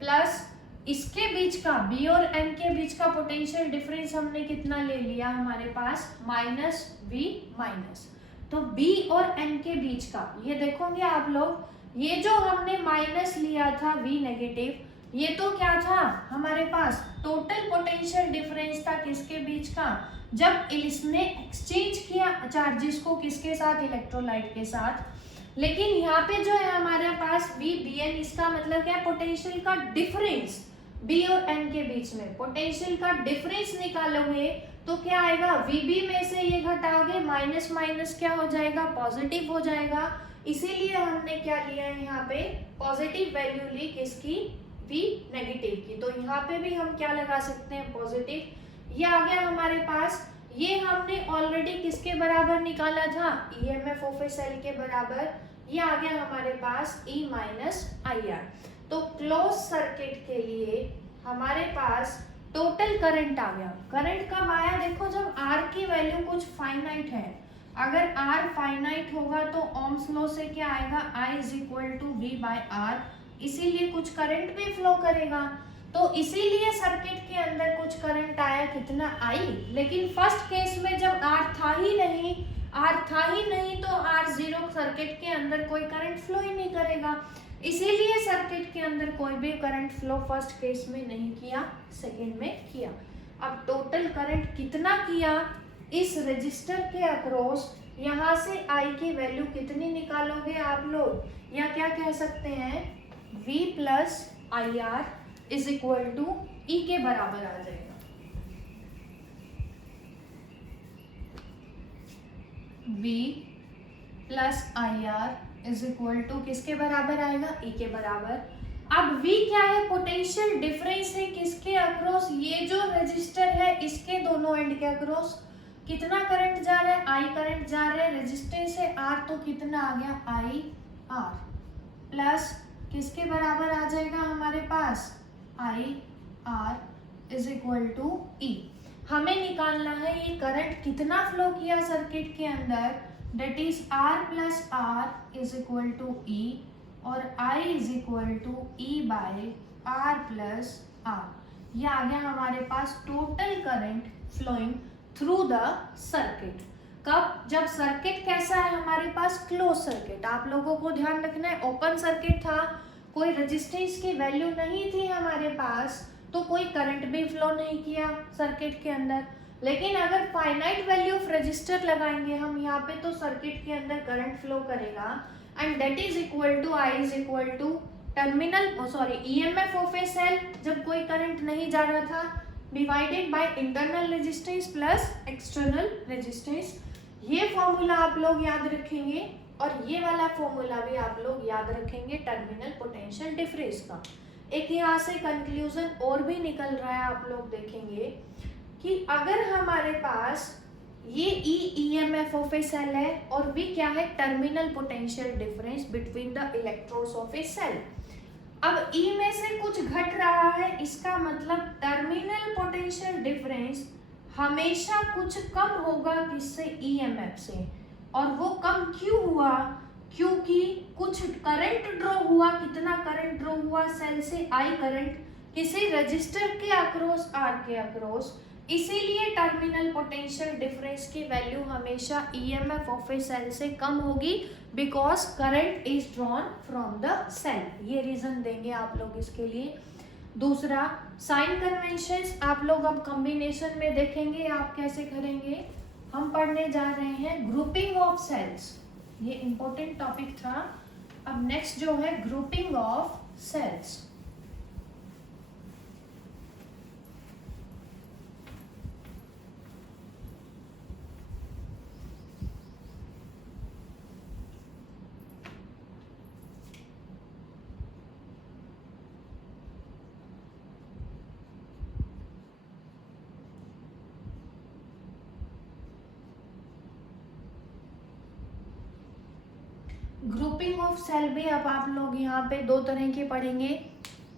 प्लस इसके बीच का B और N के बीच का पोटेंशियल डिफरेंस हमने कितना ले लिया हमारे पास, माइनस V माइनस। तो B और N के बीच का, ये देखोगे आप लोग, ये जो हमने माइनस लिया था V नेगेटिव, ये तो क्या था हमारे पास, टोटल पोटेंशियल डिफरेंस था किसके बीच का, जब इसने एक्सचेंज किया चार्जेस को किसके साथ, इलेक्ट्रोलाइट के साथ। लेकिन यहाँ पे जो है हमारे पास VBN, इसका मतलब क्या है, पोटेंशियल का डिफरेंस B और N के बीच में, पोटेंशियल का डिफरेंस निकालोगे तो क्या आएगा, VB में से ये घटाओगे, माइनस माइनस क्या हो जाएगा, पॉजिटिव हो जाएगा। इसीलिए हमने क्या लिया है यहाँ पे, पॉजिटिव वैल्यू ली किसकी, V नेगेटिव की। तो यहाँ पे भी हम क्या लगा सकते हैं, पॉजिटिव। ये आ गया हमारे पास, ये हमने ऑलरेडी किसके बराबर निकाला था, EMF ऑफ ए सेल के बराबर, ये आ गया हमारे पास E माइनस IR। तो क्लोज सर्किट के लिए हमारे पास टोटल करंट आ गया। करंट कब आया, देखो जब R की वैल्यू कुछ फाइनाइट है, अगर R फाइनाइट होगा तो ओम्स लॉ से क्या आएगा, I is equal to V by R, इसीलिए कुछ करंट भी फ्लो करेगा। तो इसीलिए सर्किट के अंदर कुछ करंट आया, कितना I। लेकिन फर्स्ट केस में जब R था ही नहीं, तो R0 सर्किट के अंदर कोई करंट फ्लो ही नहीं करेगा, इसीलिए सर्किट के अंदर कोई भी करंट फ्लो फर्स्ट केस में नहीं किया, सेकेंड में किया। अब टोटल करंट कितना किया इस रजिस्टर के अक्रॉस, यहाँ से I की वैल्यू कितनी निकालोगे आप लोग, या क्या कह सकते हैं, V plus IR is equal to E के बराबर आ जाएगा। V plus IR is equal to किसके बराबर आएगा, E के बराबर। अब V क्या है, पोटेंशियल डिफरेंस है किसके अक्रॉस, ये जो रजिस्टर है इसके दोनों एंड के अक्रॉस कितना करंट जा रहा है, I करंट जा रहा है, रेजिस्टेंस है R, तो कितना आ गया I R प्लस किसके बराबर आ जाएगा हमारे पास I R is equal to E। हमें निकालना है ये करंट कितना फ्लो किया सर्किट के अंदर, that is R plus R is equal to E और I is equal to E by R plus R। ये आ गया हमारे पास total current flowing through the circuit. कब, जब सर्किट कैसा है हमारे पास, क्लोज सर्किट। आप लोगों को ध्यान रखना है, ओपन सर्किट था, कोई रेजिस्टेंस की वैल्यू नहीं थी हमारे पास, तो कोई करंट भी फ्लो नहीं किया सर्किट के अंदर। लेकिन अगर फाइनाइट वैल्यू ऑफ रजिस्टर लगाएंगे हम यहाँ पे, तो सर्किट के अंदर करंट फ्लो करेगा and that is equal to I is equal to terminal EMF of a cell, जब कोई करंट नहीं जा रहा था, divided by internal resistance plus external resistance. ये फॉर्मूला आप लोग याद रखेंगे और ये वाला फॉर्मूला भी आप लोग याद रखेंगे टर्मिनल पोटेंशियल डिफरेंस का। एक यहाँ से कंक्लूजन और भी निकल रहा है, आप लोग देखेंगे कि अगर हमारे पास ये ईएमएफ ऑफ ए सेल है और V क्या है, terminal potential difference between the electrodes of a cell. अब E में से कुछ घट रहा है, इसका मतलब टर्मिनल पोटेंशियल डिफरेंस हमेशा कुछ कम होगा किससे, ईएमएफ से। और वो कम क्यों हुआ, क्योंकि कुछ करंट ड्रॉ हुआ। कितना करंट ड्रॉ हुआ सेल से, I करंट किसी रजिस्टर के अक्रॉस, R के अक्रॉस, इसीलिए टर्मिनल पोटेंशियल डिफरेंस की वैल्यू हमेशा ईएमएफ ऑफ ए सेल से कम होगी, because current is drawn from the cell. ये रीजन देंगे आप लोग इसके लिए। दूसरा, साइन कन्वेंशंस आप लोग अब कॉम्बिनेशन में देखेंगे आप कैसे करेंगे। हम पढ़ने जा रहे हैं ग्रुपिंग ऑफ सेल्स, ये इंपॉर्टेंट टॉपिक था। अब नेक्स्ट जो है grouping of cells. Grouping of cell भी अब आप लोग यहाँ पे दो तरह के पढ़ेंगे,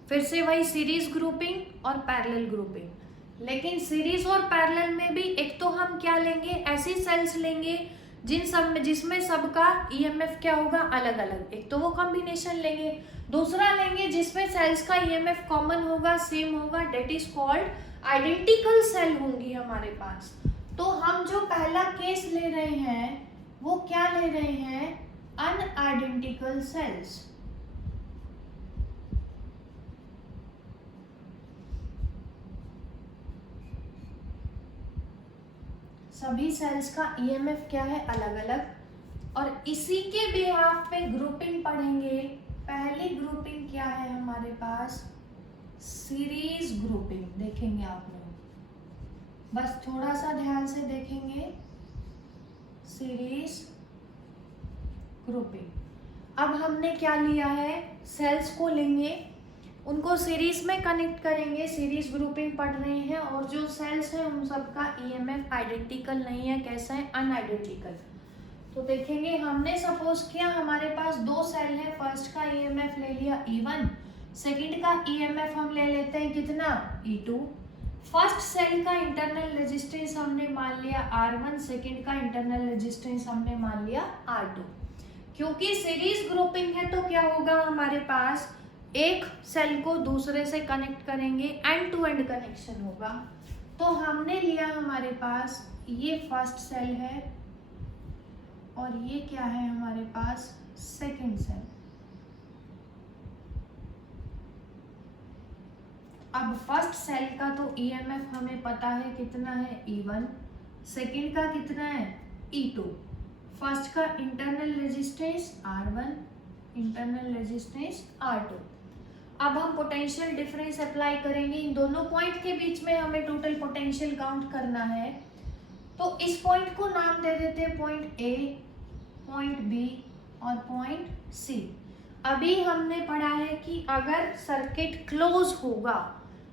फिर से वही सीरीज ग्रुपिंग और पैरेलल ग्रुपिंग। लेकिन सीरीज और पैरेलल में भी एक तो हम क्या लेंगे, ऐसी सेल्स लेंगे जिसमें सबका ईएमएफ क्या होगा, अलग अलग। एक तो वो कॉम्बिनेशन लेंगे, दूसरा लेंगे जिसमें सेल्स का ईएमएफ कॉमन होगा, सेम होगा, that is called identical cell होंगी हमारे पास। तो हम जो पहला केस ले रहे हैं वो क्या ले रहे हैं, अनआइडेंटिकल सेल्स। सभी सेल्स का ईएमएफ क्या है, अलग अलग, और इसी के बिहाफ पे ग्रुपिंग पढ़ेंगे। पहली ग्रुपिंग क्या है हमारे पास, सीरीज ग्रुपिंग। देखेंगे आप लोग, बस थोड़ा सा ध्यान से देखेंगे, सीरीज ग्रुपिंग। अब हमने क्या लिया है, सेल्स को लेंगे, उनको सीरीज में कनेक्ट करेंगे, सीरीज ग्रुपिंग पढ़ रहे हैं, और जो सेल्स हैं उन सबका ईएमएफ आइडेंटिकल नहीं है, कैसा है, अनआइडेंटिकल। तो देखेंगे, हमने सपोज किया हमारे पास दो सेल है, फर्स्ट का ईएमएफ ले लिया E1, सेकंड का ईएमएफ हम ले लेते हैं कितना, E2। फर्स्ट सेल का इंटरनल रेजिस्टेंस हमने मान लिया R1, सेकंड का इंटरनल रेजिस्टेंस हमने मान लिया R2। क्योंकि सीरीज ग्रुपिंग है तो क्या होगा हमारे पास, एक सेल को दूसरे से कनेक्ट करेंगे, एंड टू एंड कनेक्शन होगा। तो हमने लिया हमारे पास ये फर्स्ट सेल है और ये क्या है हमारे पास, सेकंड सेल। अब फर्स्ट सेल का तो ईएमएफ हमें पता है कितना है, E1, सेकंड का कितना है, E2, फर्स्ट का internal resistance R1, internal resistance R2। अब हम पोटेंशियल डिफरेंस अप्लाई करेंगे, इन दोनों पॉइंट के बीच में हमें टोटल पोटेंशियल काउंट करना है। तो इस पॉइंट को नाम दे देते हैं पॉइंट A, पॉइंट B और पॉइंट C। अभी हमने पढ़ा है कि अगर सर्किट क्लोज होगा,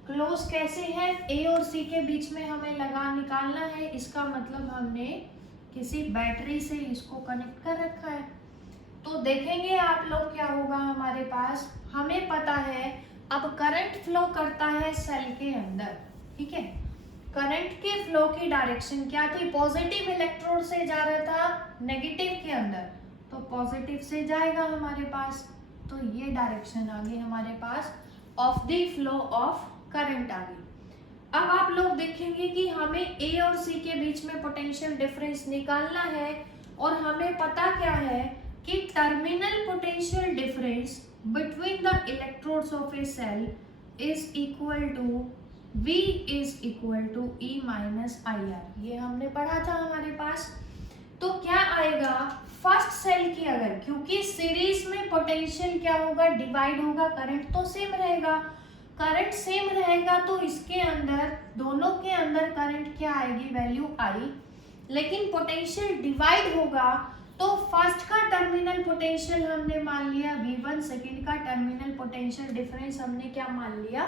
क्लोज कैसे है, ए और सी के बीच में हमें लगा निकालना है, इसका मतलब हमने किसी बैटरी से इसको कनेक्ट कर रखा है। तो देखेंगे आप लोग क्या होगा हमारे पास, हमें पता है अब करंट फ्लो करता है सेल के अंदर, ठीक है। करंट के फ्लो की डायरेक्शन क्या थी, पॉजिटिव इलेक्ट्रोड से जा रहा था नेगेटिव के अंदर, तो पॉजिटिव से जाएगा हमारे पास, तो ये डायरेक्शन आ गई हमारे पास of the flow of current आ गई। अब आप लोग देखेंगे कि हमें ए और सी के बीच में पोटेंशियल डिफरेंस निकालना है, और हमें पता क्या है कि terminal potential difference between the electrodes of a cell is equal to V is equal to E minus I R, ये हमने पढ़ा था हमारे पास। तो क्या आएगा फर्स्ट सेल की, अगर क्योंकि सीरीज में पोटेंशियल क्या होगा, डिवाइड होगा, करंट तो सेम रहेगा, करंट सेम रहेगा तो इसके अंदर दोनों के अंदर करंट क्या आएगी, वैल्यू आई, लेकिन पोटेंशियल डिवाइड होगा तो फर्स्ट का टर्मिनल पोटेंशियल हमने मान लिया V1, सेकंड का टर्मिनल पोटेंशियल डिफरेंस हमने क्या मान लिया,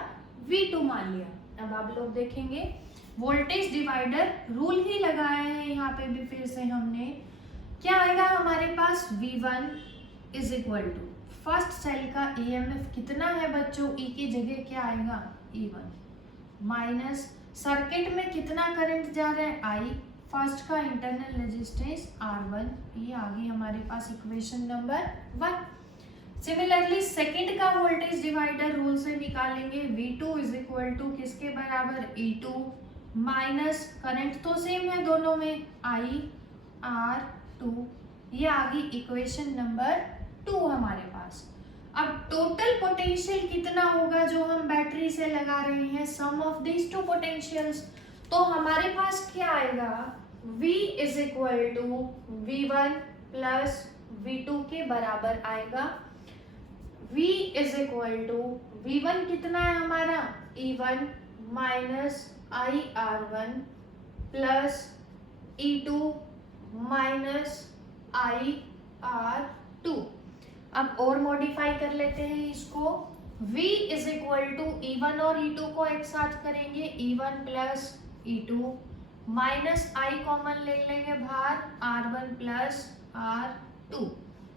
V2 मान लिया। अब आप लोग देखेंगे वोल्टेज डिवाइडर रूल ही लगाए हैं यहाँ पे भी, फिर से हमने क्या आएगा हमारे पास, V1 is equal to first cell का EMF कितना है बच्चों, E की जगह क्या आएगा, E1 माइनस सर्किट में कितना करंट जा रहा है, I, फर्स्ट का इंटरनल रेजिस्टेंस R1, ये आ गई हमारे पास इक्वेशन नंबर 1। सिमिलरली सेकंड का वोल्टेज डिवाइडर रूल से निकालेंगे, V2 इज इक्वल टू किसके बराबर, E2 माइनस करंट तो सेम है दोनों में, I R2, ये आ गई इक्वेशन नंबर 2 हमारे पास। अब टोटल पोटेंशियल कितना होगा जो हम बैटरी से लगा रहे हैं, sum of these two potentials, तो हमारे पास क्या आएगा, V is equal to V1 plus V2 के बराबर आएगा। V is equal to V1 कितना है हमारा, E1 माइनस आई R1 प्लस E2 माइनस आई R2। अब और मॉडिफाई कर लेते हैं इसको, V is equal to E1 और E2 को एक साथ करेंगे, E1 प्लस E2 माइनस आई कॉमन ले लेंगे बाहर, R1 प्लस R2।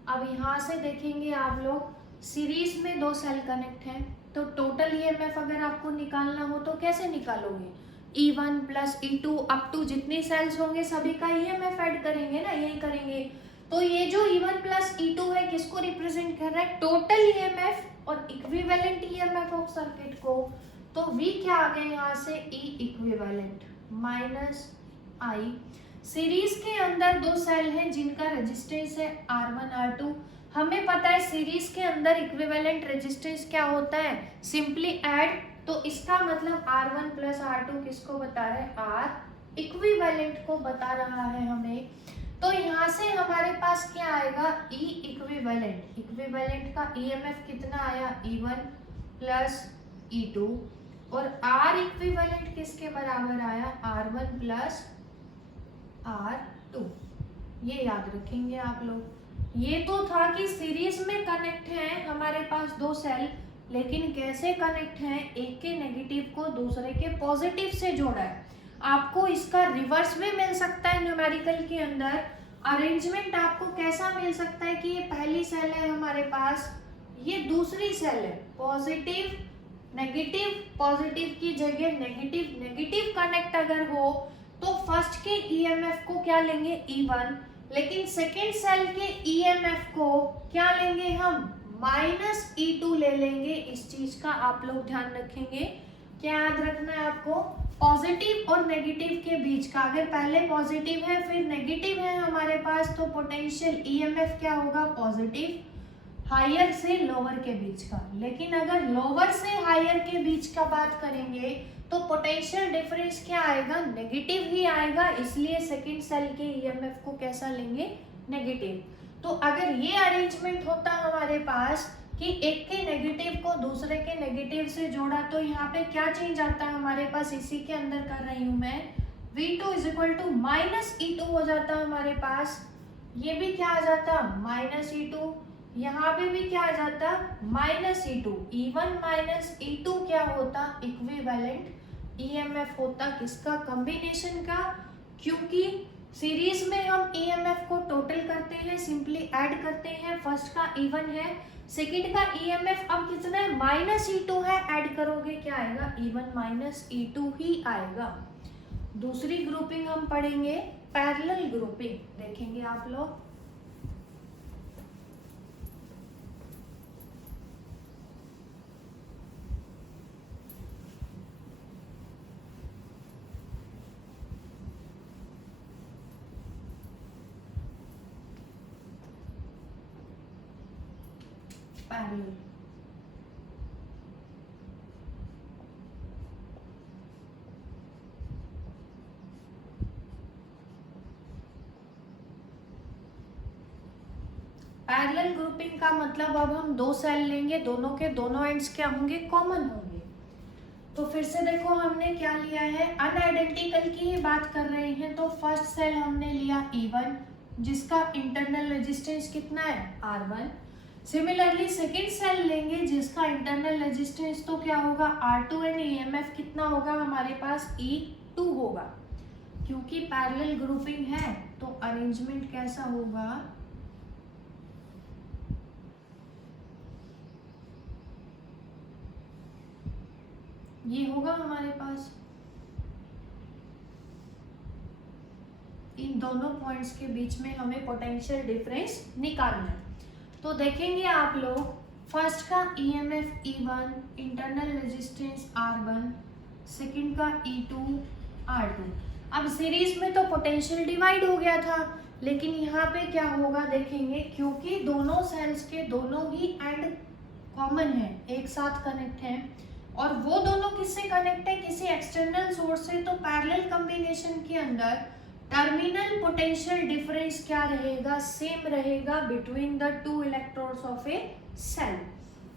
अब यहाँ से देखेंगे आप लोग सीरीज में दो सेल कनेक्ट हैं, तो टोटल EMF अगर आपको निकालना हो तो कैसे निकालोगे, E1 plus E2 up to जितनी सेल्स होंगे सभी का EMF ऐड करेंगे ना, यही करेंगे। तो ये जो E1 प्लस E2 है किसको रिप्रेजेंट कर रहा है, टोटल EMF और इक्विवेलेंट EMF ऑफ सर्किट को। तो V क्या आ गया यहाँ से, E equivalent minus I। Series के अंदर दो सेल हैं जिनका रेजिस्टेंस है R1 R2। हमें पता है सीरीज के अंदर इक्विवेलेंट रेजिस्टेंस क्या होता है, सिंपली ऐड, तो इसका मतलब R1 प्लस R2 किसको बता रहा है, R इक्विवेलेंट को बता रहा है हमें। तो यहाँ से हमारे पास क्या आएगा, E इक्विवेलेंट, इक्विवेलेंट का EMF कितना आया, E1 प्लस E2, और R इक्विवेलेंट किसके बराबर आया, R1 प्लस R2। ये याद रखेंगे आप लोग। ये तो था कि सीरीज में कनेक्ट हैं हमारे पास दो सेल, लेकिन कैसे कनेक्ट हैं, एक के नेगेटिव को दूसरे के पॉजिटिव से जोड़ा है। आपको इसका रिवर्स भी मिल सकता है न्यूमेरिकल के अंदर, अरेंजमेंट आपको कैसा मिल सकता है कि ये पहली सेल है हमारे पास, ये दूसरी सेल है, पॉजिटिव नेगेटिव, पॉजिटिव की जगह नेगेटिव, नेगेटिव कनेक्ट अगर हो तो फर्स्ट के EMF को क्या लेंगे, E1, लेकिन सेकेंड सेल के EMF को क्या लेंगे हम, माइनस E2 ले लेंगे। इस चीज का आप लोग ध्यान रखेंगे, क्या याद रखना है आपको, पॉजिटिव और नेगेटिव के बीच का, अगर पहले पॉजिटिव है फिर नेगेटिव है हमारे पास तो पोटेंशियल EMF क्या होगा, पॉजिटिव हायर से लोअर के बीच का, लेकिन अगर लोअर से हायर के बीच का बात करेंगे तो पोटेंशियल डिफरेंस क्या आएगा, नेगेटिव ही आएगा, इसलिए सेकंड सेल के EMF को कैसा लेंगे, नेगेटिव। तो अगर ये अरेंजमेंट होता हमारे पास कि एक के नेगेटिव को दूसरे के नेगेटिव से जोड़ा, तो यहाँ पे क्या चेंज आता है हमारे पास, इसी के अंदर कर रही हूँ मैं, V2 is equal to minus E2 हो जाता हमारे पास, ये भी क्या आ जाता, माइनस E2, यहाँ पे भी क्या आ जाता, -E2, E1 माइनस E2 क्या होता, इक्विवेलेंट ईएमएफ होता, किसका, कॉम्बिनेशन का। क्योंकि सीरीज में हम ईएमएफ को टोटल करते हैं, सिंपली ऐड करते हैं, फर्स्ट का E1 है, सेकंड का ईएमएफ अब कितना है, -E2 है, ऐड करोगे क्या आएगा, E1 माइनस E2 ही आएगा। दूसरी ग्रुपिंग हम पढ़ेंगे पैरेलल ग्रुपिंग, देखेंगे आप लोग। पैरेलल, पैरेलल ग्रुपिंग का मतलब अब हम दो सेल लेंगे, दोनों के दोनों एंड्स क्या होंगे, कॉमन होंगे। तो फिर से देखो हमने क्या लिया है, अनआइडेंटिकल की ही बात कर रहे हैं। तो फर्स्ट सेल हमने लिया E1 जिसका इंटरनल रेजिस्टेंस कितना है, R1। सिमिलरली सेकेंड सेल लेंगे जिसका इंटरनल रेजिस्टेंस तो क्या होगा, R2 एंड ईएमएफ कितना होगा हमारे पास, E2 होगा। क्योंकि पैरेलल ग्रुपिंग है तो अरेंजमेंट कैसा होगा, ये होगा हमारे पास। इन दोनों पॉइंट्स के बीच में हमें पोटेंशियल डिफरेंस निकालना है। तो देखेंगे आप लोग, फर्स्ट का EMF E1, internal resistance R1, second का E2 R2। अब सीरीज में तो पोटेंशियल डिवाइड हो गया था, लेकिन यहाँ पे क्या होगा देखेंगे, क्योंकि दोनों सेल्स के दोनों ही एंड कॉमन है, एक साथ कनेक्ट है, और वो दोनों किससे कनेक्ट है, किसी एक्सटर्नल सोर्स से। तो पैरेलल कॉम्बिनेशन के अंदर टर्मिनल पोटेंशियल डिफरेंस क्या रहेगा, सेम रहेगा between the two electrodes of a cell.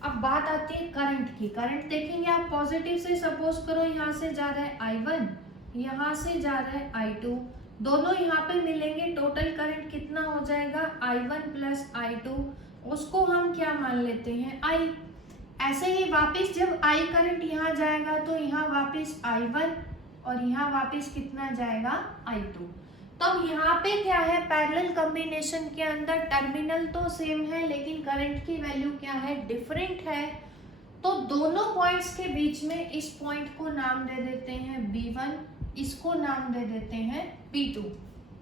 अब बात आती है करंट की। करंट देखेंगे आप, पॉजिटिव से सपोज करो यहाँ से जा रहा है I1, यहाँ से जा रहा है I2, दोनों यहाँ पे मिलेंगे, टोटल करंट कितना हो जाएगा, I1 प्लस I2, उसको हम क्या मान लेते हैं, I। ऐसे ही वापस जब I करंट यहाँ जाएगा तो यहाँ वापस I1 और यहाँ वापस कितना जाएगा, I2। तब यहाँ पे क्या है, पैरेलल कॉम्बिनेशन के अंदर टर्मिनल तो सेम है लेकिन करंट की वैल्यू क्या है, डिफरेंट है। तो दोनों पॉइंट्स के बीच में इस पॉइंट को नाम दे देते हैं B1, इसको नाम दे देते हैं B2।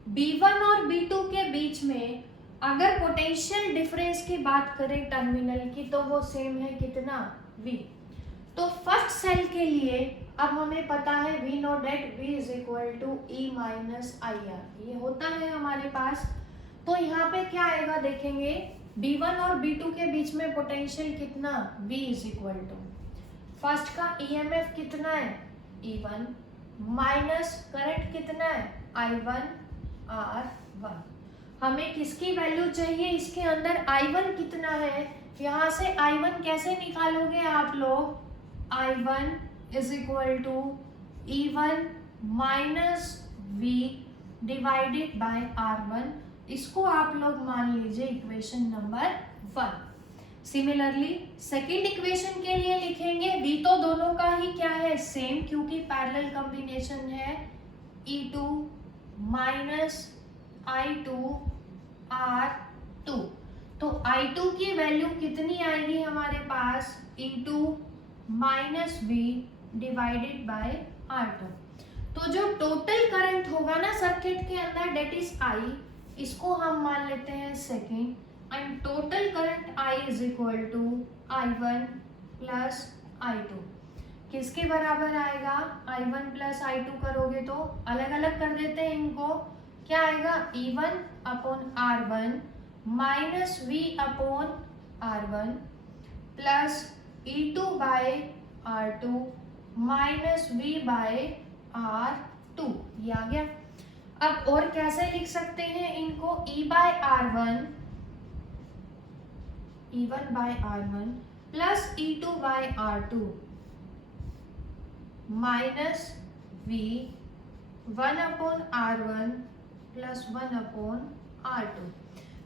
B1 और B2 के बीच में अगर पोटेंशियल डिफरेंस की बात करें टर्मिनल की, तो वो सेम है कितना, V। तो फर्स्ट सेल के लिए अब हमें पता है V know that V is equal to E minus IR, ये होता है हमारे पास। तो यहाँ पे क्या आएगा देखेंगे, B1 और B2 के बीच में पोटेंशियल कितना, V is equal to first का EMF कितना है, E1 माइनस करंट कितना है, I1 R1। हमें किसकी वैल्यू चाहिए, इसके अंदर I1 कितना है, यहाँ से I1 कैसे निकालोगे आप लोग, I1 is equal to E1 minus V divided by R1, इसको आप लोग मान लीजिए equation number 1। Similarly second equation के लिए लिखेंगे, V तो दोनों का ही क्या है, सेम, क्योंकि पैरेलल कॉम्बिनेशन है, E2 माइनस I2 R2। तो I2 की वैल्यू कितनी आएगी हमारे पास, E2 minus V divided bye R2। तो जो टोटल करंट होगा ना सर्किट के अंदर, डेट इज I, इसको हम मान लेते हैं second, and total current I is equal to I1 plus I2। किसके बराबर आएगा, I1 प्लस I2 करोगे तो अलग अलग कर देते हैं इनको, क्या आएगा, E1 upon R1 minus V upon R1 plus E2 by R2 minus V by R2, ये आ गया। अब और कैसे लिख सकते हैं इनको, E by R1, E1 by R1 plus E2 by R2 minus V 1 upon R1 plus 1 upon R2।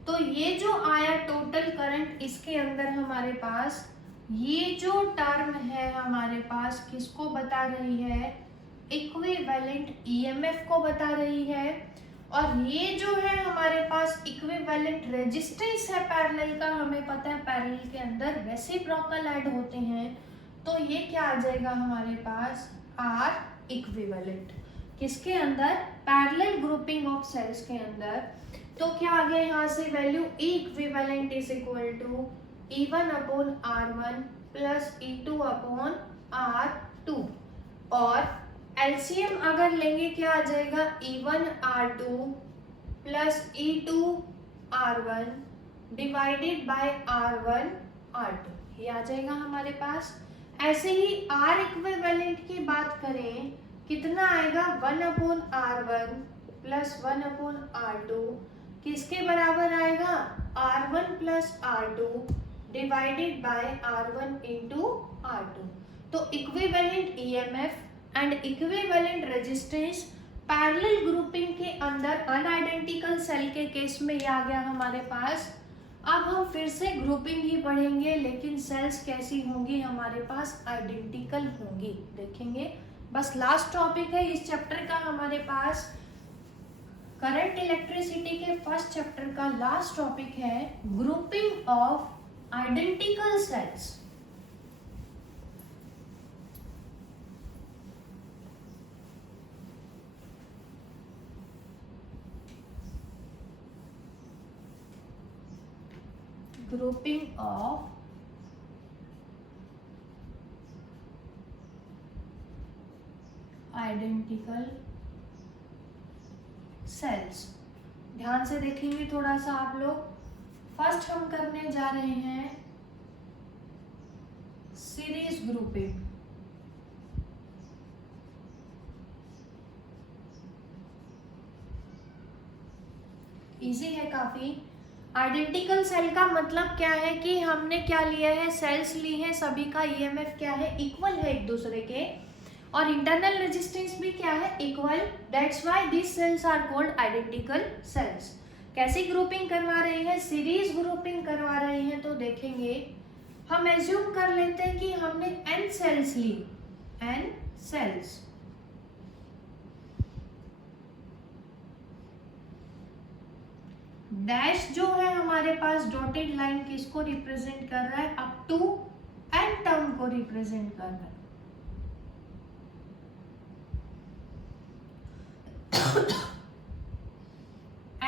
तो ये जो आया टोटल करंट, इसके अंदर हमारे पास ये जो टर्म है हमारे पास किसको बता रही है, इक्विवेलेंट ईएमएफ को बता रही है। और ये जो है हमारे पास इक्विवेलेंट रेजिस्टेंस है पैरेलल का, हमें पता है पैरेलल के अंदर रेसिप्रोकल ऐड होते हैं, तो ये क्या आ जाएगा हमारे पास, आर इक्विवेलेंट। किसके अंदर, पैरेलल ग्रुपिंग ऑफ सेल्स के अंदर। तो क्या आ गया यहाँ से value, E equivalent is equal to E1 upon R1 plus E2 upon R2। और एलसीएम अगर लेंगे क्या आ जाएगा, E1 R2 plus E2 R1 divided by R1 R2, ये आ जाएगा हमारे पास। ऐसे ही R इक्विवेलेंट की बात करें, कितना आएगा, 1 upon R1 plus 1 upon R2 किसके बराबर आएगा, R1 plus R2 divided by R1 into R2। तो equivalent EMF and equivalent resistance parallel grouping के अंदर अनआइडेंटिकल सेल के केस में ये आ गया हमारे पास। अब हम फिर से ग्रुपिंग ही पढ़ेंगे, लेकिन सेल्स कैसी होंगी हमारे पास, आइडेंटिकल होंगी, देखेंगे। बस लास्ट टॉपिक है इस चैप्टर का हमारे पास, करंट इलेक्ट्रिसिटी के फर्स्ट चैप्टर का लास्ट टॉपिक है grouping of identical sales. Grouping of identical sales. ध्यान से देखेंगे थोड़ा सा आप लोग। फर्स्ट हम करने जा रहे हैं सीरीज ग्रुपिंग। इजी है काफी। आइडेंटिकल सेल का मतलब क्या है कि हमने क्या लिया है, सेल्स ली है, सभी का ईएमएफ क्या है, इक्वल है एक दूसरे के, और इंटरनल रेजिस्टेंस भी क्या है, equal. That's why this cells are called identical cells. कैसी ग्रुपिंग करवा रहे हैं, सीरीज ग्रुपिंग करवा रहे हैं। तो देखेंगे, हम एज्यूम कर लेते हैं कि हमने n सेल्स ली, n सेल्स, डैश जो है हमारे पास डॉटेड लाइन किसको रिप्रेजेंट कर रहा है, अप टू n टर्म को रिप्रेजेंट कर रहा है।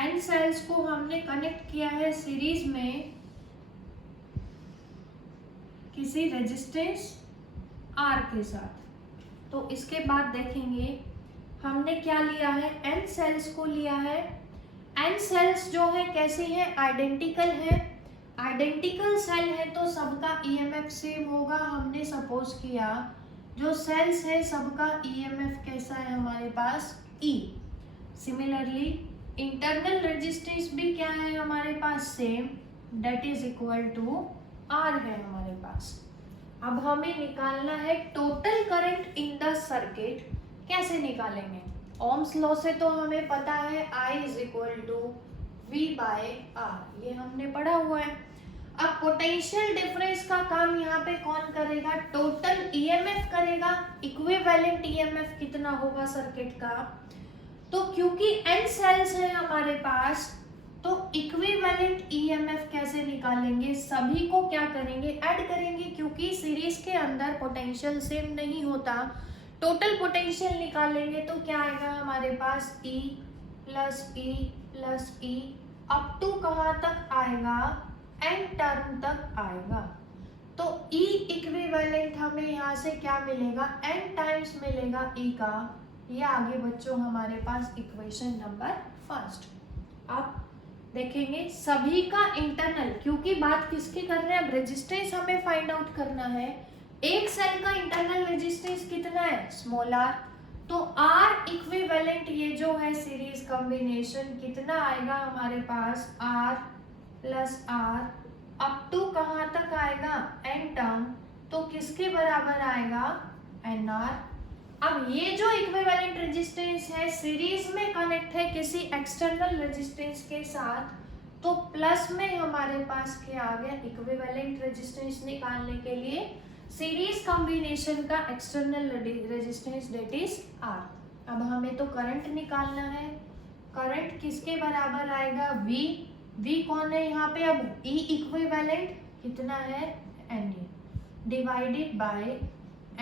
n सेल्स को हमने कनेक्ट किया है सीरीज में किसी रेजिस्टेंस R के साथ। तो इसके बाद देखेंगे हमने क्या लिया है, n सेल्स को लिया है। n सेल्स जो है कैसी है, आइडेंटिकल है। आइडेंटिकल सेल है तो सबका ईएमएफ सेम होगा। हमने सपोज किया जो सेल्स है सबका ईएमएफ कैसा है हमारे पास, E। सिमिलरली इंटरनल रेजिस्टेंस भी क्या है हमारे पास, same, that is equal to R है हमारे पास। अब हमें निकालना है total current in the circuit. कैसे निकालेंगे, ओम्स लॉ से तो हमें पता है I is equal to V by R, ये हमने पढ़ा हुआ है। अब पोटेंशियल डिफरेंस का काम यहाँ पे कौन करेगा, टोटल ईएमएफ करेगा। इक्विवेलेंट ईएमएफ कितना होगा सर्किट का, तो क्योंकि n सेल्स है हमारे पास तो इक्विवेलेंट ईएमएफ कैसे निकालेंगे, सभी को क्या करेंगे, ऐड करेंगे। क्योंकि सीरीज के अंदर पोटेंशियल सेम नहीं होता, टोटल पोटेंशियल निकालेंगे तो क्या आएगा हमारे पास, E plus E plus E up to कहाँ तक आएगा, n टर्म तक आएगा। तो E इक्विवेलेंट हमें यहाँ से क्या मिलेगा, n टाइम्स मिलेगा E का। ये आगे बच्चों हमारे पास इक्वेशन नंबर फर्स्ट। अब देखेंगे सभी का इंटरनल, क्योंकि बात किसकी कर रहे हैं, अब रेजिस्टेंस हमें फाइंड आउट करना है। एक सेल का इंटरनल रेजिस्टेंस कितना है, स्मॉल r। तो R इक्विवेलेंट ये जो है सीरीज कॉम्बिनेशन कितना आएगा हमारे पास, R plus R up to कहाँ तक आएगा, n टर्म, तो किसके बराबर आएगा, NR। अब ये जो इक्विवेलेंट रेजिस्टेंस है सीरीज में कनेक्ट है किसी एक्सटर्नल रेजिस्टेंस के साथ, तो प्लस में हमारे पास क्या आ गया, इक्विवेलेंट रेजिस्टेंस निकालने के लिए सीरीज कॉम्बिनेशन का external resistance that is R. अब हमें तो करंट निकालना है, करंट किसके बराबर आएगा, V। V कौन है यहाँ पे, अब E इक्विवेलेंट कितना है, NE divided bye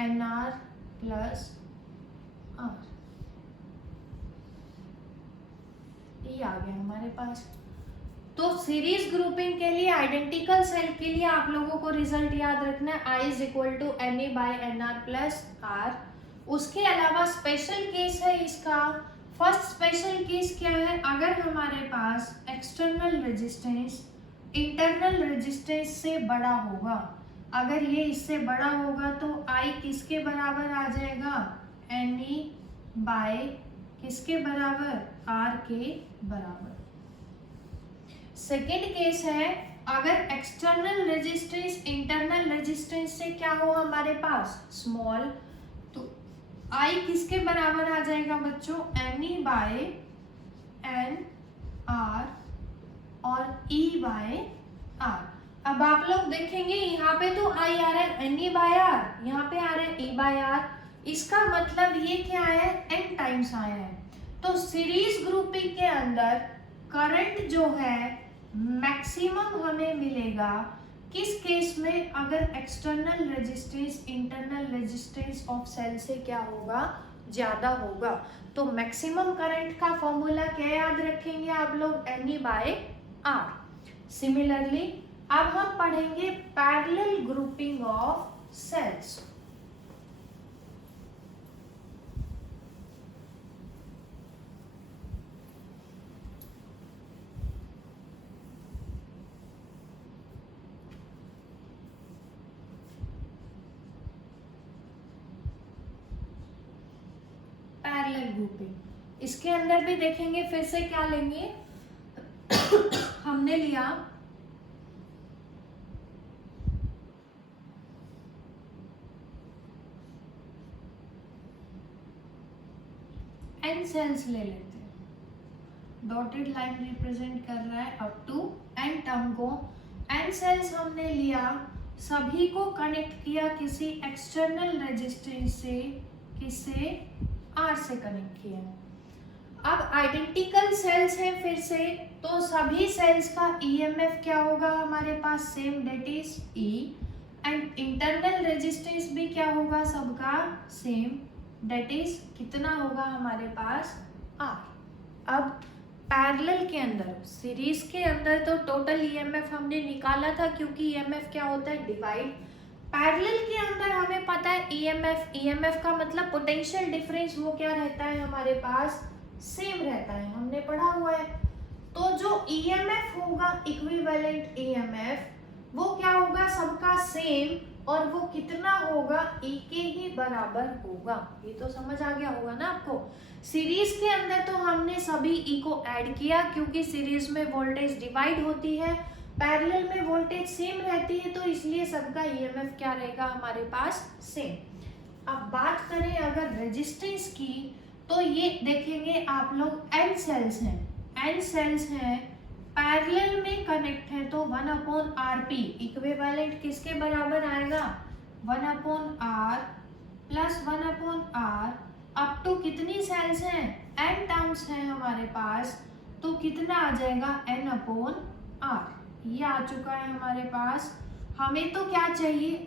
NR plus R। ये आ गया हमारे पास। तो सीरीज ग्रुपिंग के लिए, आइडेंटिकल सेल के लिए आप लोगों को रिजल्ट याद रखना है, I is equal to NE by NR plus R। उसके अलावा स्पेशल केस है इसका। फर्स्ट स्पेशल केस क्या है, अगर हमारे पास एक्सटर्नल रेजिस्टेंस इंटरनल रेजिस्टेंस से बड़ा होगा, अगर ये इससे बड़ा होगा तो I किसके बराबर आ जाएगा, NE बाय किसके बराबर, R के बराबर। सेकेंड केस है, अगर एक्सटर्नल रेजिस्टेंस इंटरनल रेजिस्टेंस से क्या हो हमारे पास, स्मॉल, तो I किसके बराबर आ जाएगा बच्चों, NE बाय NR और E बाय R। अब आप लोग देखेंगे यहाँ पे तो I आ रहा है NE बाय R, यहाँ पे आ रहा है E बाय R। इसका मतलब ये क्या है, N टाइम्स आया है। तो सीरीज ग्रुपिंग के अंदर करंट जो है मैक्सिमम हमें मिलेगा किस केस में, अगर external resistance internal resistance of cell से क्या होगा, ज्यादा होगा। तो मैक्सिमम करंट का फॉर्मूला क्या याद रखेंगे आप लोग, NE बाय R। सिमिलरली अब हम पढ़ेंगे parallel grouping of cells. Parallel grouping, इसके अंदर भी देखेंगे फिर से क्या लेंगे हमने लिया N सेल्स ले लेते हैं, डॉटेड लाइन रिप्रेजेंट कर रहा है अप टू N टर्म को। N सेल्स हमने लिया, सभी को कनेक्ट किया किसी एक्सटर्नल रेजिस्टेंस से, किससे, R से कनेक्ट किया। अब आइडेंटिकल सेल्स है फिर से, तो सभी सेल्स का EMF क्या होगा हमारे पास, same that is E, and internal resistance भी क्या होगा सबका, सेम दैट इज कितना होगा हमारे पास, R। अब पैरेलल के अंदर, सीरीज के अंदर तो टोटल EMF हमने निकाला था, क्योंकि EMF क्या होता है, डिवाइड। पैरेलल के अंदर हमें पता है EMF का मतलब पोटेंशियल डिफरेंस, वो क्या रहता है हमारे पास, सेम रहता है, हमने पढ़ा हुआ है। तो जो EMF होगा इक्विवेलेंट EMF, वो क्या होगा सबका सेम, और वो कितना होगा, E के ही बराबर होगा। ये तो समझ आ गया होगा ना आपको। सीरीज के अंदर तो हमने सभी E को ऐड किया, क्योंकि सीरीज में वोल्टेज डिवाइड होती है, पैरेलल में वोल्टेज सेम रहती है, तो इसलिए सबका EMF क्या रहेगा हमारे पास, सेम। अब बात करें अगर रेजिस्टेंस की, तो ये देखेंगे आप लोग N सेल्स हैं, पैरेलल में कनेक्ट है, तो 1/RP इक्विवेलेंट किसके बराबर आएगा, 1/R plus 1/R up to कितनी सेल्स हैं, N टर्म्स हैं हमारे पास, तो कितना आ जाएगा, N/R। ये आ चुका है हमारे पास। हमें तो क्या चाहिए,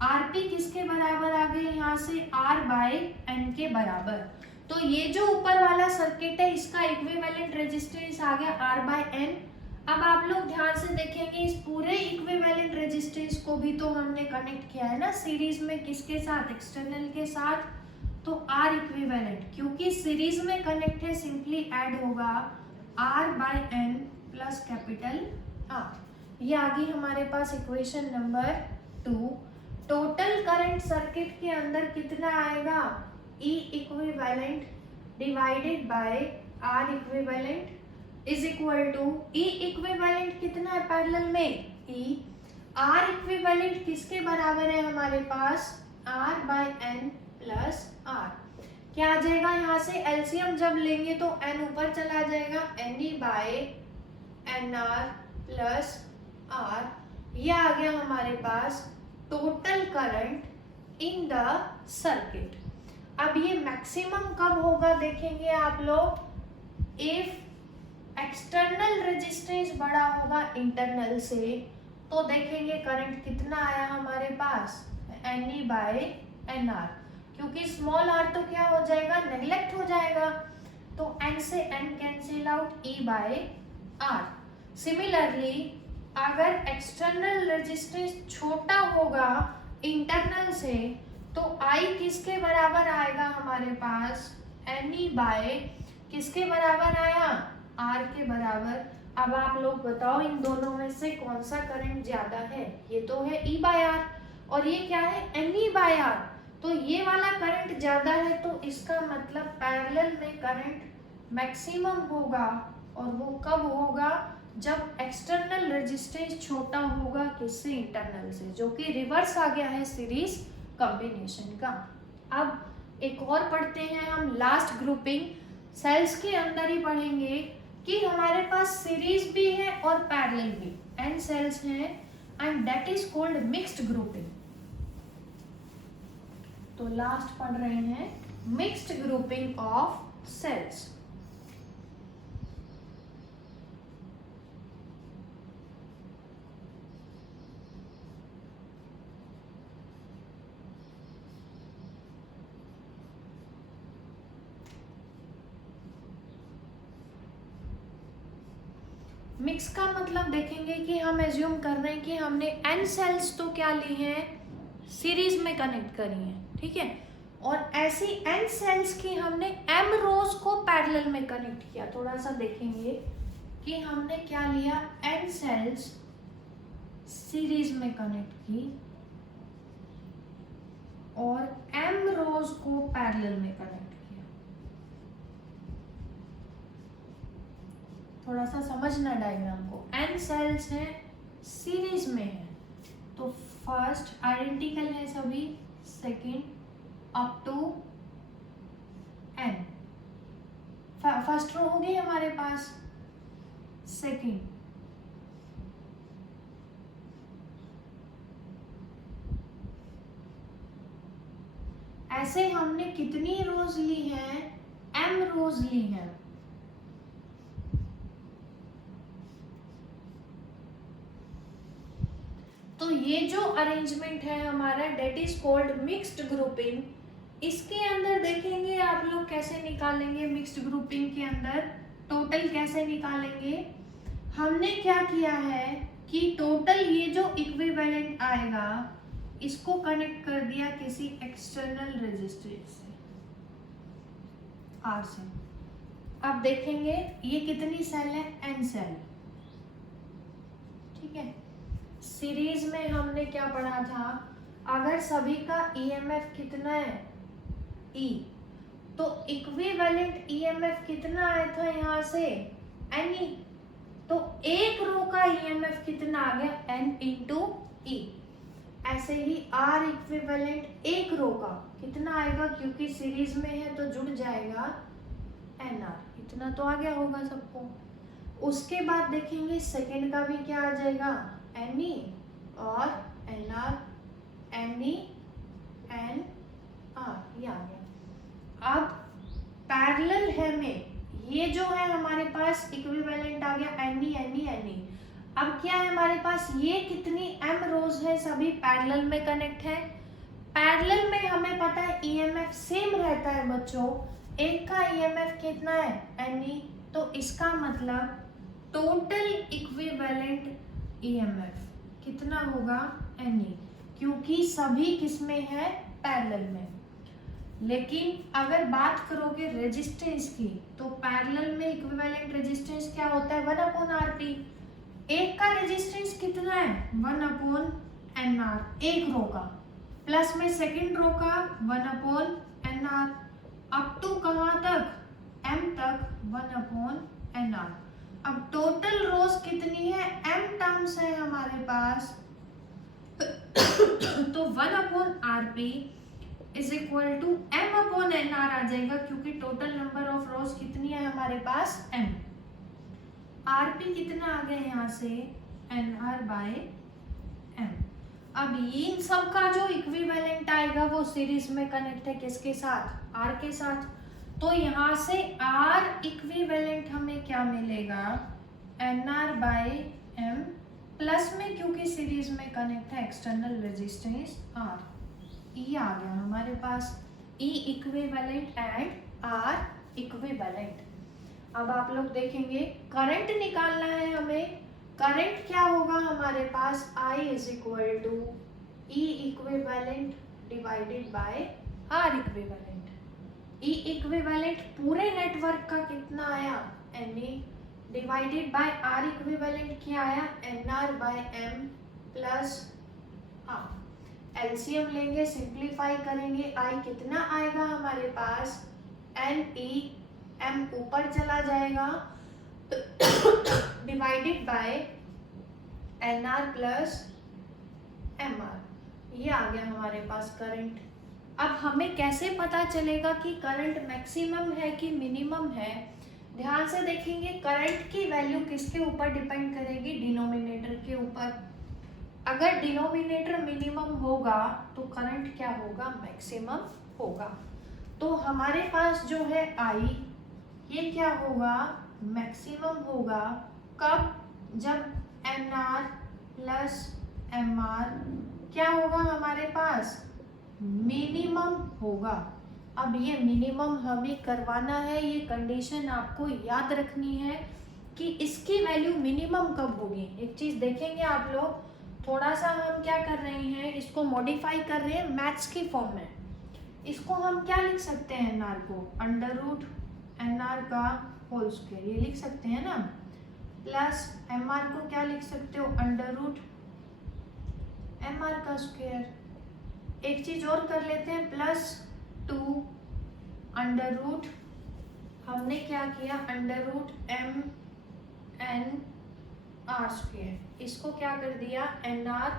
RP किसके बराबर आ गए यहाँ से, R बाय N के बराबर। तो ये जो ऊपर वाला सर्किट है, इसका इक्विवेलेंट रेजिस्टेंस आ गया R बाय N। अब आप लोग ध्यान से देखेंगे, इस पूरे इक्विवेलेंट रेजिस्टेंस को भी तो हमने कनेक्ट किया है ना सीरीज में, किसके साथ, एक्सटर्नल के साथ, तो R इक्विवेलेंट, क्योंकि सीरीज में कनेक्ट है, सिंपली ऐड होगा R by N plus capital R। ये आ गई हमारे पास equation number 2। Total current circuit के अंदर कितना आएगा, E equivalent divided by R equivalent is equal to, E equivalent कितना है पैरेलल में, E, R इक्विवेलेंट किसके बराबर है हमारे पास, R by N plus R। क्या आ जाएगा यहाँ से, एलसीएम जब लेंगे तो N ऊपर चला जाएगा, NE by N R plus R, ये आ गया हमारे पास total current in the circuit. अब ये मैक्सिमम कब होगा देखेंगे आप लोग, इफ एक्सटर्नल रेजिस्टेंस बड़ा होगा इंटरनल से, तो देखेंगे करंट कितना आया हमारे पास, N E by N R, क्योंकि स्मॉल आर तो क्या हो जाएगा, नेग्लेक्ट हो जाएगा, तो एन से N cancel out, E by R. Similarly अगर एक्सटर्नल रेजिस्टेंस छोटा होगा इंटरनल से, तो आई किसके बराबर आएगा हमारे पास, एन ई बाय किसके बराबर आया, आर के बराबर। अब आप लोग बताओ इन दोनों में से कौन सा करंट ज्यादा है, ये तो है ई बाय आर और ये क्या है, एन ई बाय आर, तो ये वाला करंट ज्यादा है, तो इसका मतलब पैरेलल में करंट मैक्सिमम होगा, और वो कब होगा, जब एक्सटर्नल रेजिस्टेंस छोटा होगा किससे, इंटरनल से, जो कि रिवर्स आ गया है सीरीज कॉम्बिनेशन का। अब एक और पढ़ते हैं हम, लास्ट ग्रुपिंग सेल्स के अंदर ही पढ़ेंगे कि हमारे पास सीरीज भी है और पैरेलल भी, एन सेल्स हैं, and that is called mixed grouping. तो लास्ट पढ़ रहे हैं mixed grouping of cells. Mix का मतलब देखेंगे कि हम एज्यूम कर रहे हैं कि हमने एन सेल्स तो क्या ली हैं, सीरीज में कनेक्ट करी हैं, ठीक है, और ऐसी एन सेल्स की हमने एम रोज को पैरेलल में कनेक्ट किया। थोड़ा सा देखेंगे कि हमने क्या लिया, एन सेल्स सीरीज में कनेक्ट की और एम रोज को पैरेलल में कनेक्ट किया। थोड़ा सा समझना डायग्राम को, एन सेल्स हैं सीरीज में है, तो फर्स्ट आइडेंटिकल है सभी, second up to N, first row हो गई हमारे पास, सेकंड ऐसे हमने कितनी रोज ली हैं, एम रोज ली हैं। तो ये जो अरेंजमेंट है हमारा, that is called mixed grouping. इसके अंदर देखेंगे आप लोग कैसे निकालेंगे, मिक्स्ड ग्रुपिंग के अंदर टोटल कैसे निकालेंगे। हमने क्या किया है कि टोटल ये जो इक्विवेलेंट आएगा इसको कनेक्ट कर दिया किसी एक्सटर्नल रेजिस्टेंस से, आर से। अब देखेंगे ये कितनी सेल है, एन सेल, ठीक है। सीरीज में हमने क्या पढ़ा था, अगर सभी का ईएमएफ कितना है, ई, तो इक्विवेलेंट ईएमएफ कितना आया था यहाँ से, एन ई, तो एक रो का ईएमएफ कितना आ गया, एन इंटू ई। ऐसे ही आर इक्विवेलेंट एक रो का कितना आएगा, क्योंकि सीरीज में है तो जुड़ जाएगा एन आर, इतना तो आ गया होगा सबको। उसके बाद देखेंगे सेकंड का भी क्या आ जाएगा, एन ई और N R, N E N R, ये आ गया। अब पैरेलल है में ये जो है हमारे पास इक्विवेलेंट आ गया, N E N E N E. अब क्या है हमारे पास, ये कितनी एम रोज है, सभी पैरेलल में कनेक्ट है। पैरेलल में हमें पता है ईएमएफ सेम रहता है बच्चों, एक का ईएमएफ कितना है, एन ई, तो इसका मतलब टोटल इक्विवेलेंट ईएमएफ कितना होगा, एन ई, क्योंकि सभी किसमें है, पैरेलल में। लेकिन अगर बात करोगे रेजिस्टेंस की, तो पैरेलल में इक्विवेलेंट रेजिस्टेंस क्या होता है, 1/RP। एक का रेजिस्टेंस कितना है, 1/NR, एक रो का, प्लस में सेकंड रो का 1/NR, अप टू कहाँ तक, m तक 1/NR। अब टोटल रोज कितनी है, m टर्म्स है हमारे पास, तो 1/RP is equal to m/NR आ जाएगा, क्योंकि टोटल नंबर ऑफ रोज कितनी है हमारे पास, m। RP कितना आ गया यहाँ से NR/M। अब ये इन सब का जो इक्विवेलेंट आएगा वो सीरीज में कनेक्ट है किसके साथ, R के साथ। तो यहाँ से R इक्विवेलेंट हमें क्या मिलेगा, NR/M प्लस में, क्योंकि सीरीज में कनेक्ट है एक्सटर्नल रेजिस्टेंस R। E आ गया हमारे पास, E equivalent and R equivalent. अब आप लोग देखेंगे करंट निकालना है हमें। करंट क्या होगा हमारे पास, I is equal to E equivalent divided by R equivalent. E equivalent पूरे नेटवर्क का कितना आया, NE divided by R equivalent क्या आया, NR/M प्लस R। एलसीएम लेंगे, सिंप्लीफाई करेंगे, I कितना आएगा हमारे पास, NE, M ऊपर चला जाएगा divided bye NR plus MR। ये आ गया हमारे पास करंट। अब हमें कैसे पता चलेगा कि करंट मैक्सिमम है कि मिनिमम है, ध्यान से देखेंगे। करंट की वैल्यू किसके ऊपर डिपेंड करेगी, डिनोमिनेटर के ऊपर। अगर डिनोमिनेटर मिनिमम होगा तो करंट क्या होगा, मैक्सिमम होगा। तो हमारे पास जो है I, ये क्या होगा, मैक्सिमम होगा। कब, जब NR प्लस MR क्या होगा हमारे पास, मिनिमम होगा। अब ये मिनिमम हमें करवाना है, ये कंडीशन आपको याद रखनी है कि इसकी वैल्यू मिनिमम कब होगी। एक चीज देखेंगे आप लोग, थोड़ा सा हम क्या कर रहे हैं, इसको मॉडिफाई कर रहे हैं मैथ्स की फॉर्म में। इसको हम क्या लिख सकते हैं, NR को √NR का होल स्क्वायर, ये लिख सकते हैं ना, प्लस MR को क्या लिख सकते हो, √MR का स्क्वायर। एक चीज और कर लेते हैं, +2 अंडर हमने क्या किया, √MNR स्क्वायर। इसको क्या कर दिया, NR,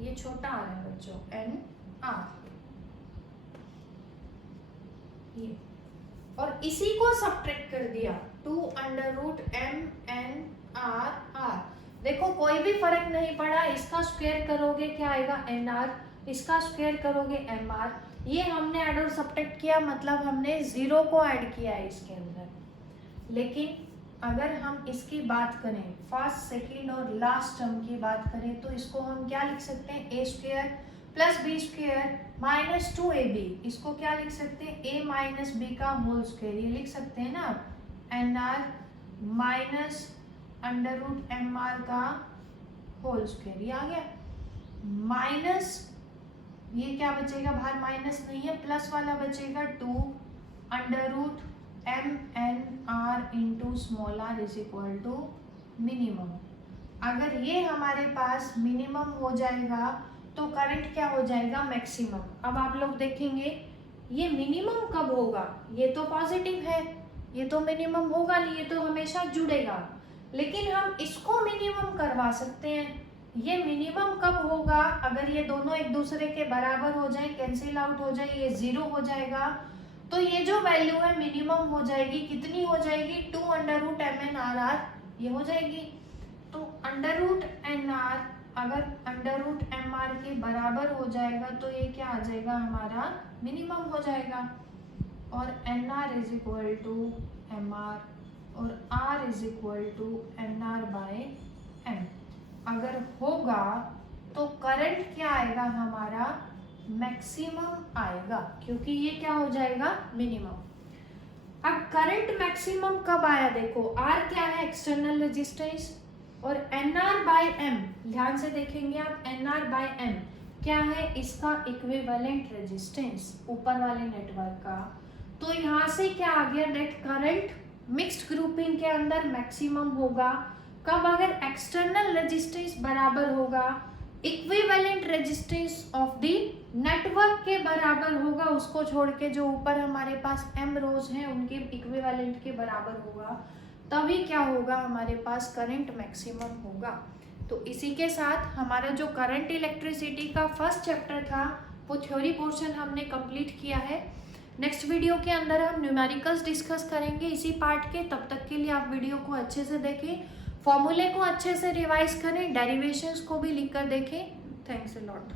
ये छोटा आ रहा है बच्चों, NR ये, और इसी को सब्ट्रैक्ट कर दिया 2 √MNR। देखो कोई भी फर्क नहीं पड़ा, इसका स्क्वायर करोगे क्या आएगा, NR, इसका स्क्वायर करोगे MR। ये हमने ऐड और सब्ट्रैक्ट किया, मतलब हमने 0 को ऐड किया है इसके अंदर। लेकिन अगर हम इसकी बात करें, फर्स्ट, सेकंड और लास्ट टर्म की बात करें, तो इसको हम क्या लिख सकते हैं, A square plus B square minus 2AB। इसको क्या लिख सकते हैं, A माइनस B का होल स्क्वायर, ये लिख सकते हैं ना, NR माइनस √MR का होल स्क्वायर। ये आ गया, माइनस ये क्या बचेगा, बाहर माइनस नहीं है, प्लस वाला बचेगा 2 √MNR into small r is equal to minimum. अगर ये हमारे पास मिनिमम हो जाएगा तो करंट क्या हो जाएगा, मैक्सिमम। अब आप लोग देखेंगे ये मिनिमम कब होगा, ये तो पॉजिटिव है, ये तो मिनिमम होगा नहीं, ये तो हमेशा जुड़ेगा। लेकिन हम इसको मिनिमम करवा सकते हैं। ये मिनिमम कब होगा, अगर ये दोनों एक दूसरे के बराबर हो जाए, कैंसिल आउट हो जाए, ये 0 हो जाएगा, तो ये जो वैल्यू है मिनिमम हो जाएगी। कितनी हो जाएगी, 2 √MNR ये हो जाएगी। तो √NR अगर √MR के बराबर हो जाएगा तो ये क्या आ जाएगा, हमारा मिनिमम हो जाएगा। और NR is equal to MR और R is equal to NR/M अगर होगा तो करंट क्या आएगा, हमारा मैक्सिमम आएगा, क्योंकि ये क्या हो जाएगा, मिनिमम। अब करंट मैक्सिमम कब आया, देखो R क्या है, एक्सटर्नल रेजिस्टेंस, और NR/M ध्यान से देखेंगे आप, NR/M क्या है, इसका इक्विवेलेंट रेजिस्टेंस ऊपर वाले नेटवर्क का। तो यहाँ से क्या आ गया, नेट करंट मिक्स्ड ग्रुपिंग के अंदर मैक्सिमम होगा कब, अगर एक्सटर्नल रेजिस्टेंस बराबर होगा, equivalent resistance of the network के बराबर होगा, उसको छोड़ के जो ऊपर हमारे पास M रोज हैं उनके इक्विवेलेंट के बराबर होगा, तभी क्या होगा, हमारे पास करंट मैक्सिमम होगा। तो इसी के साथ हमारा जो करंट इलेक्ट्रिसिटी का फर्स्ट चैप्टर था वो थ्योरी पोर्शन हमने कंप्लीट किया है। नेक्स्ट वीडियो के अंदर हम न्यूमेरिकल्स डिस्कस करेंगे इसी पार्ट के। तब तक के लिए आप वीडियो को अच्छे से देखें, फॉर्मूले को अच्छे से रिवाइज करें, डेरिवेशंस को भी लिख कर देखें। Thanks a lot.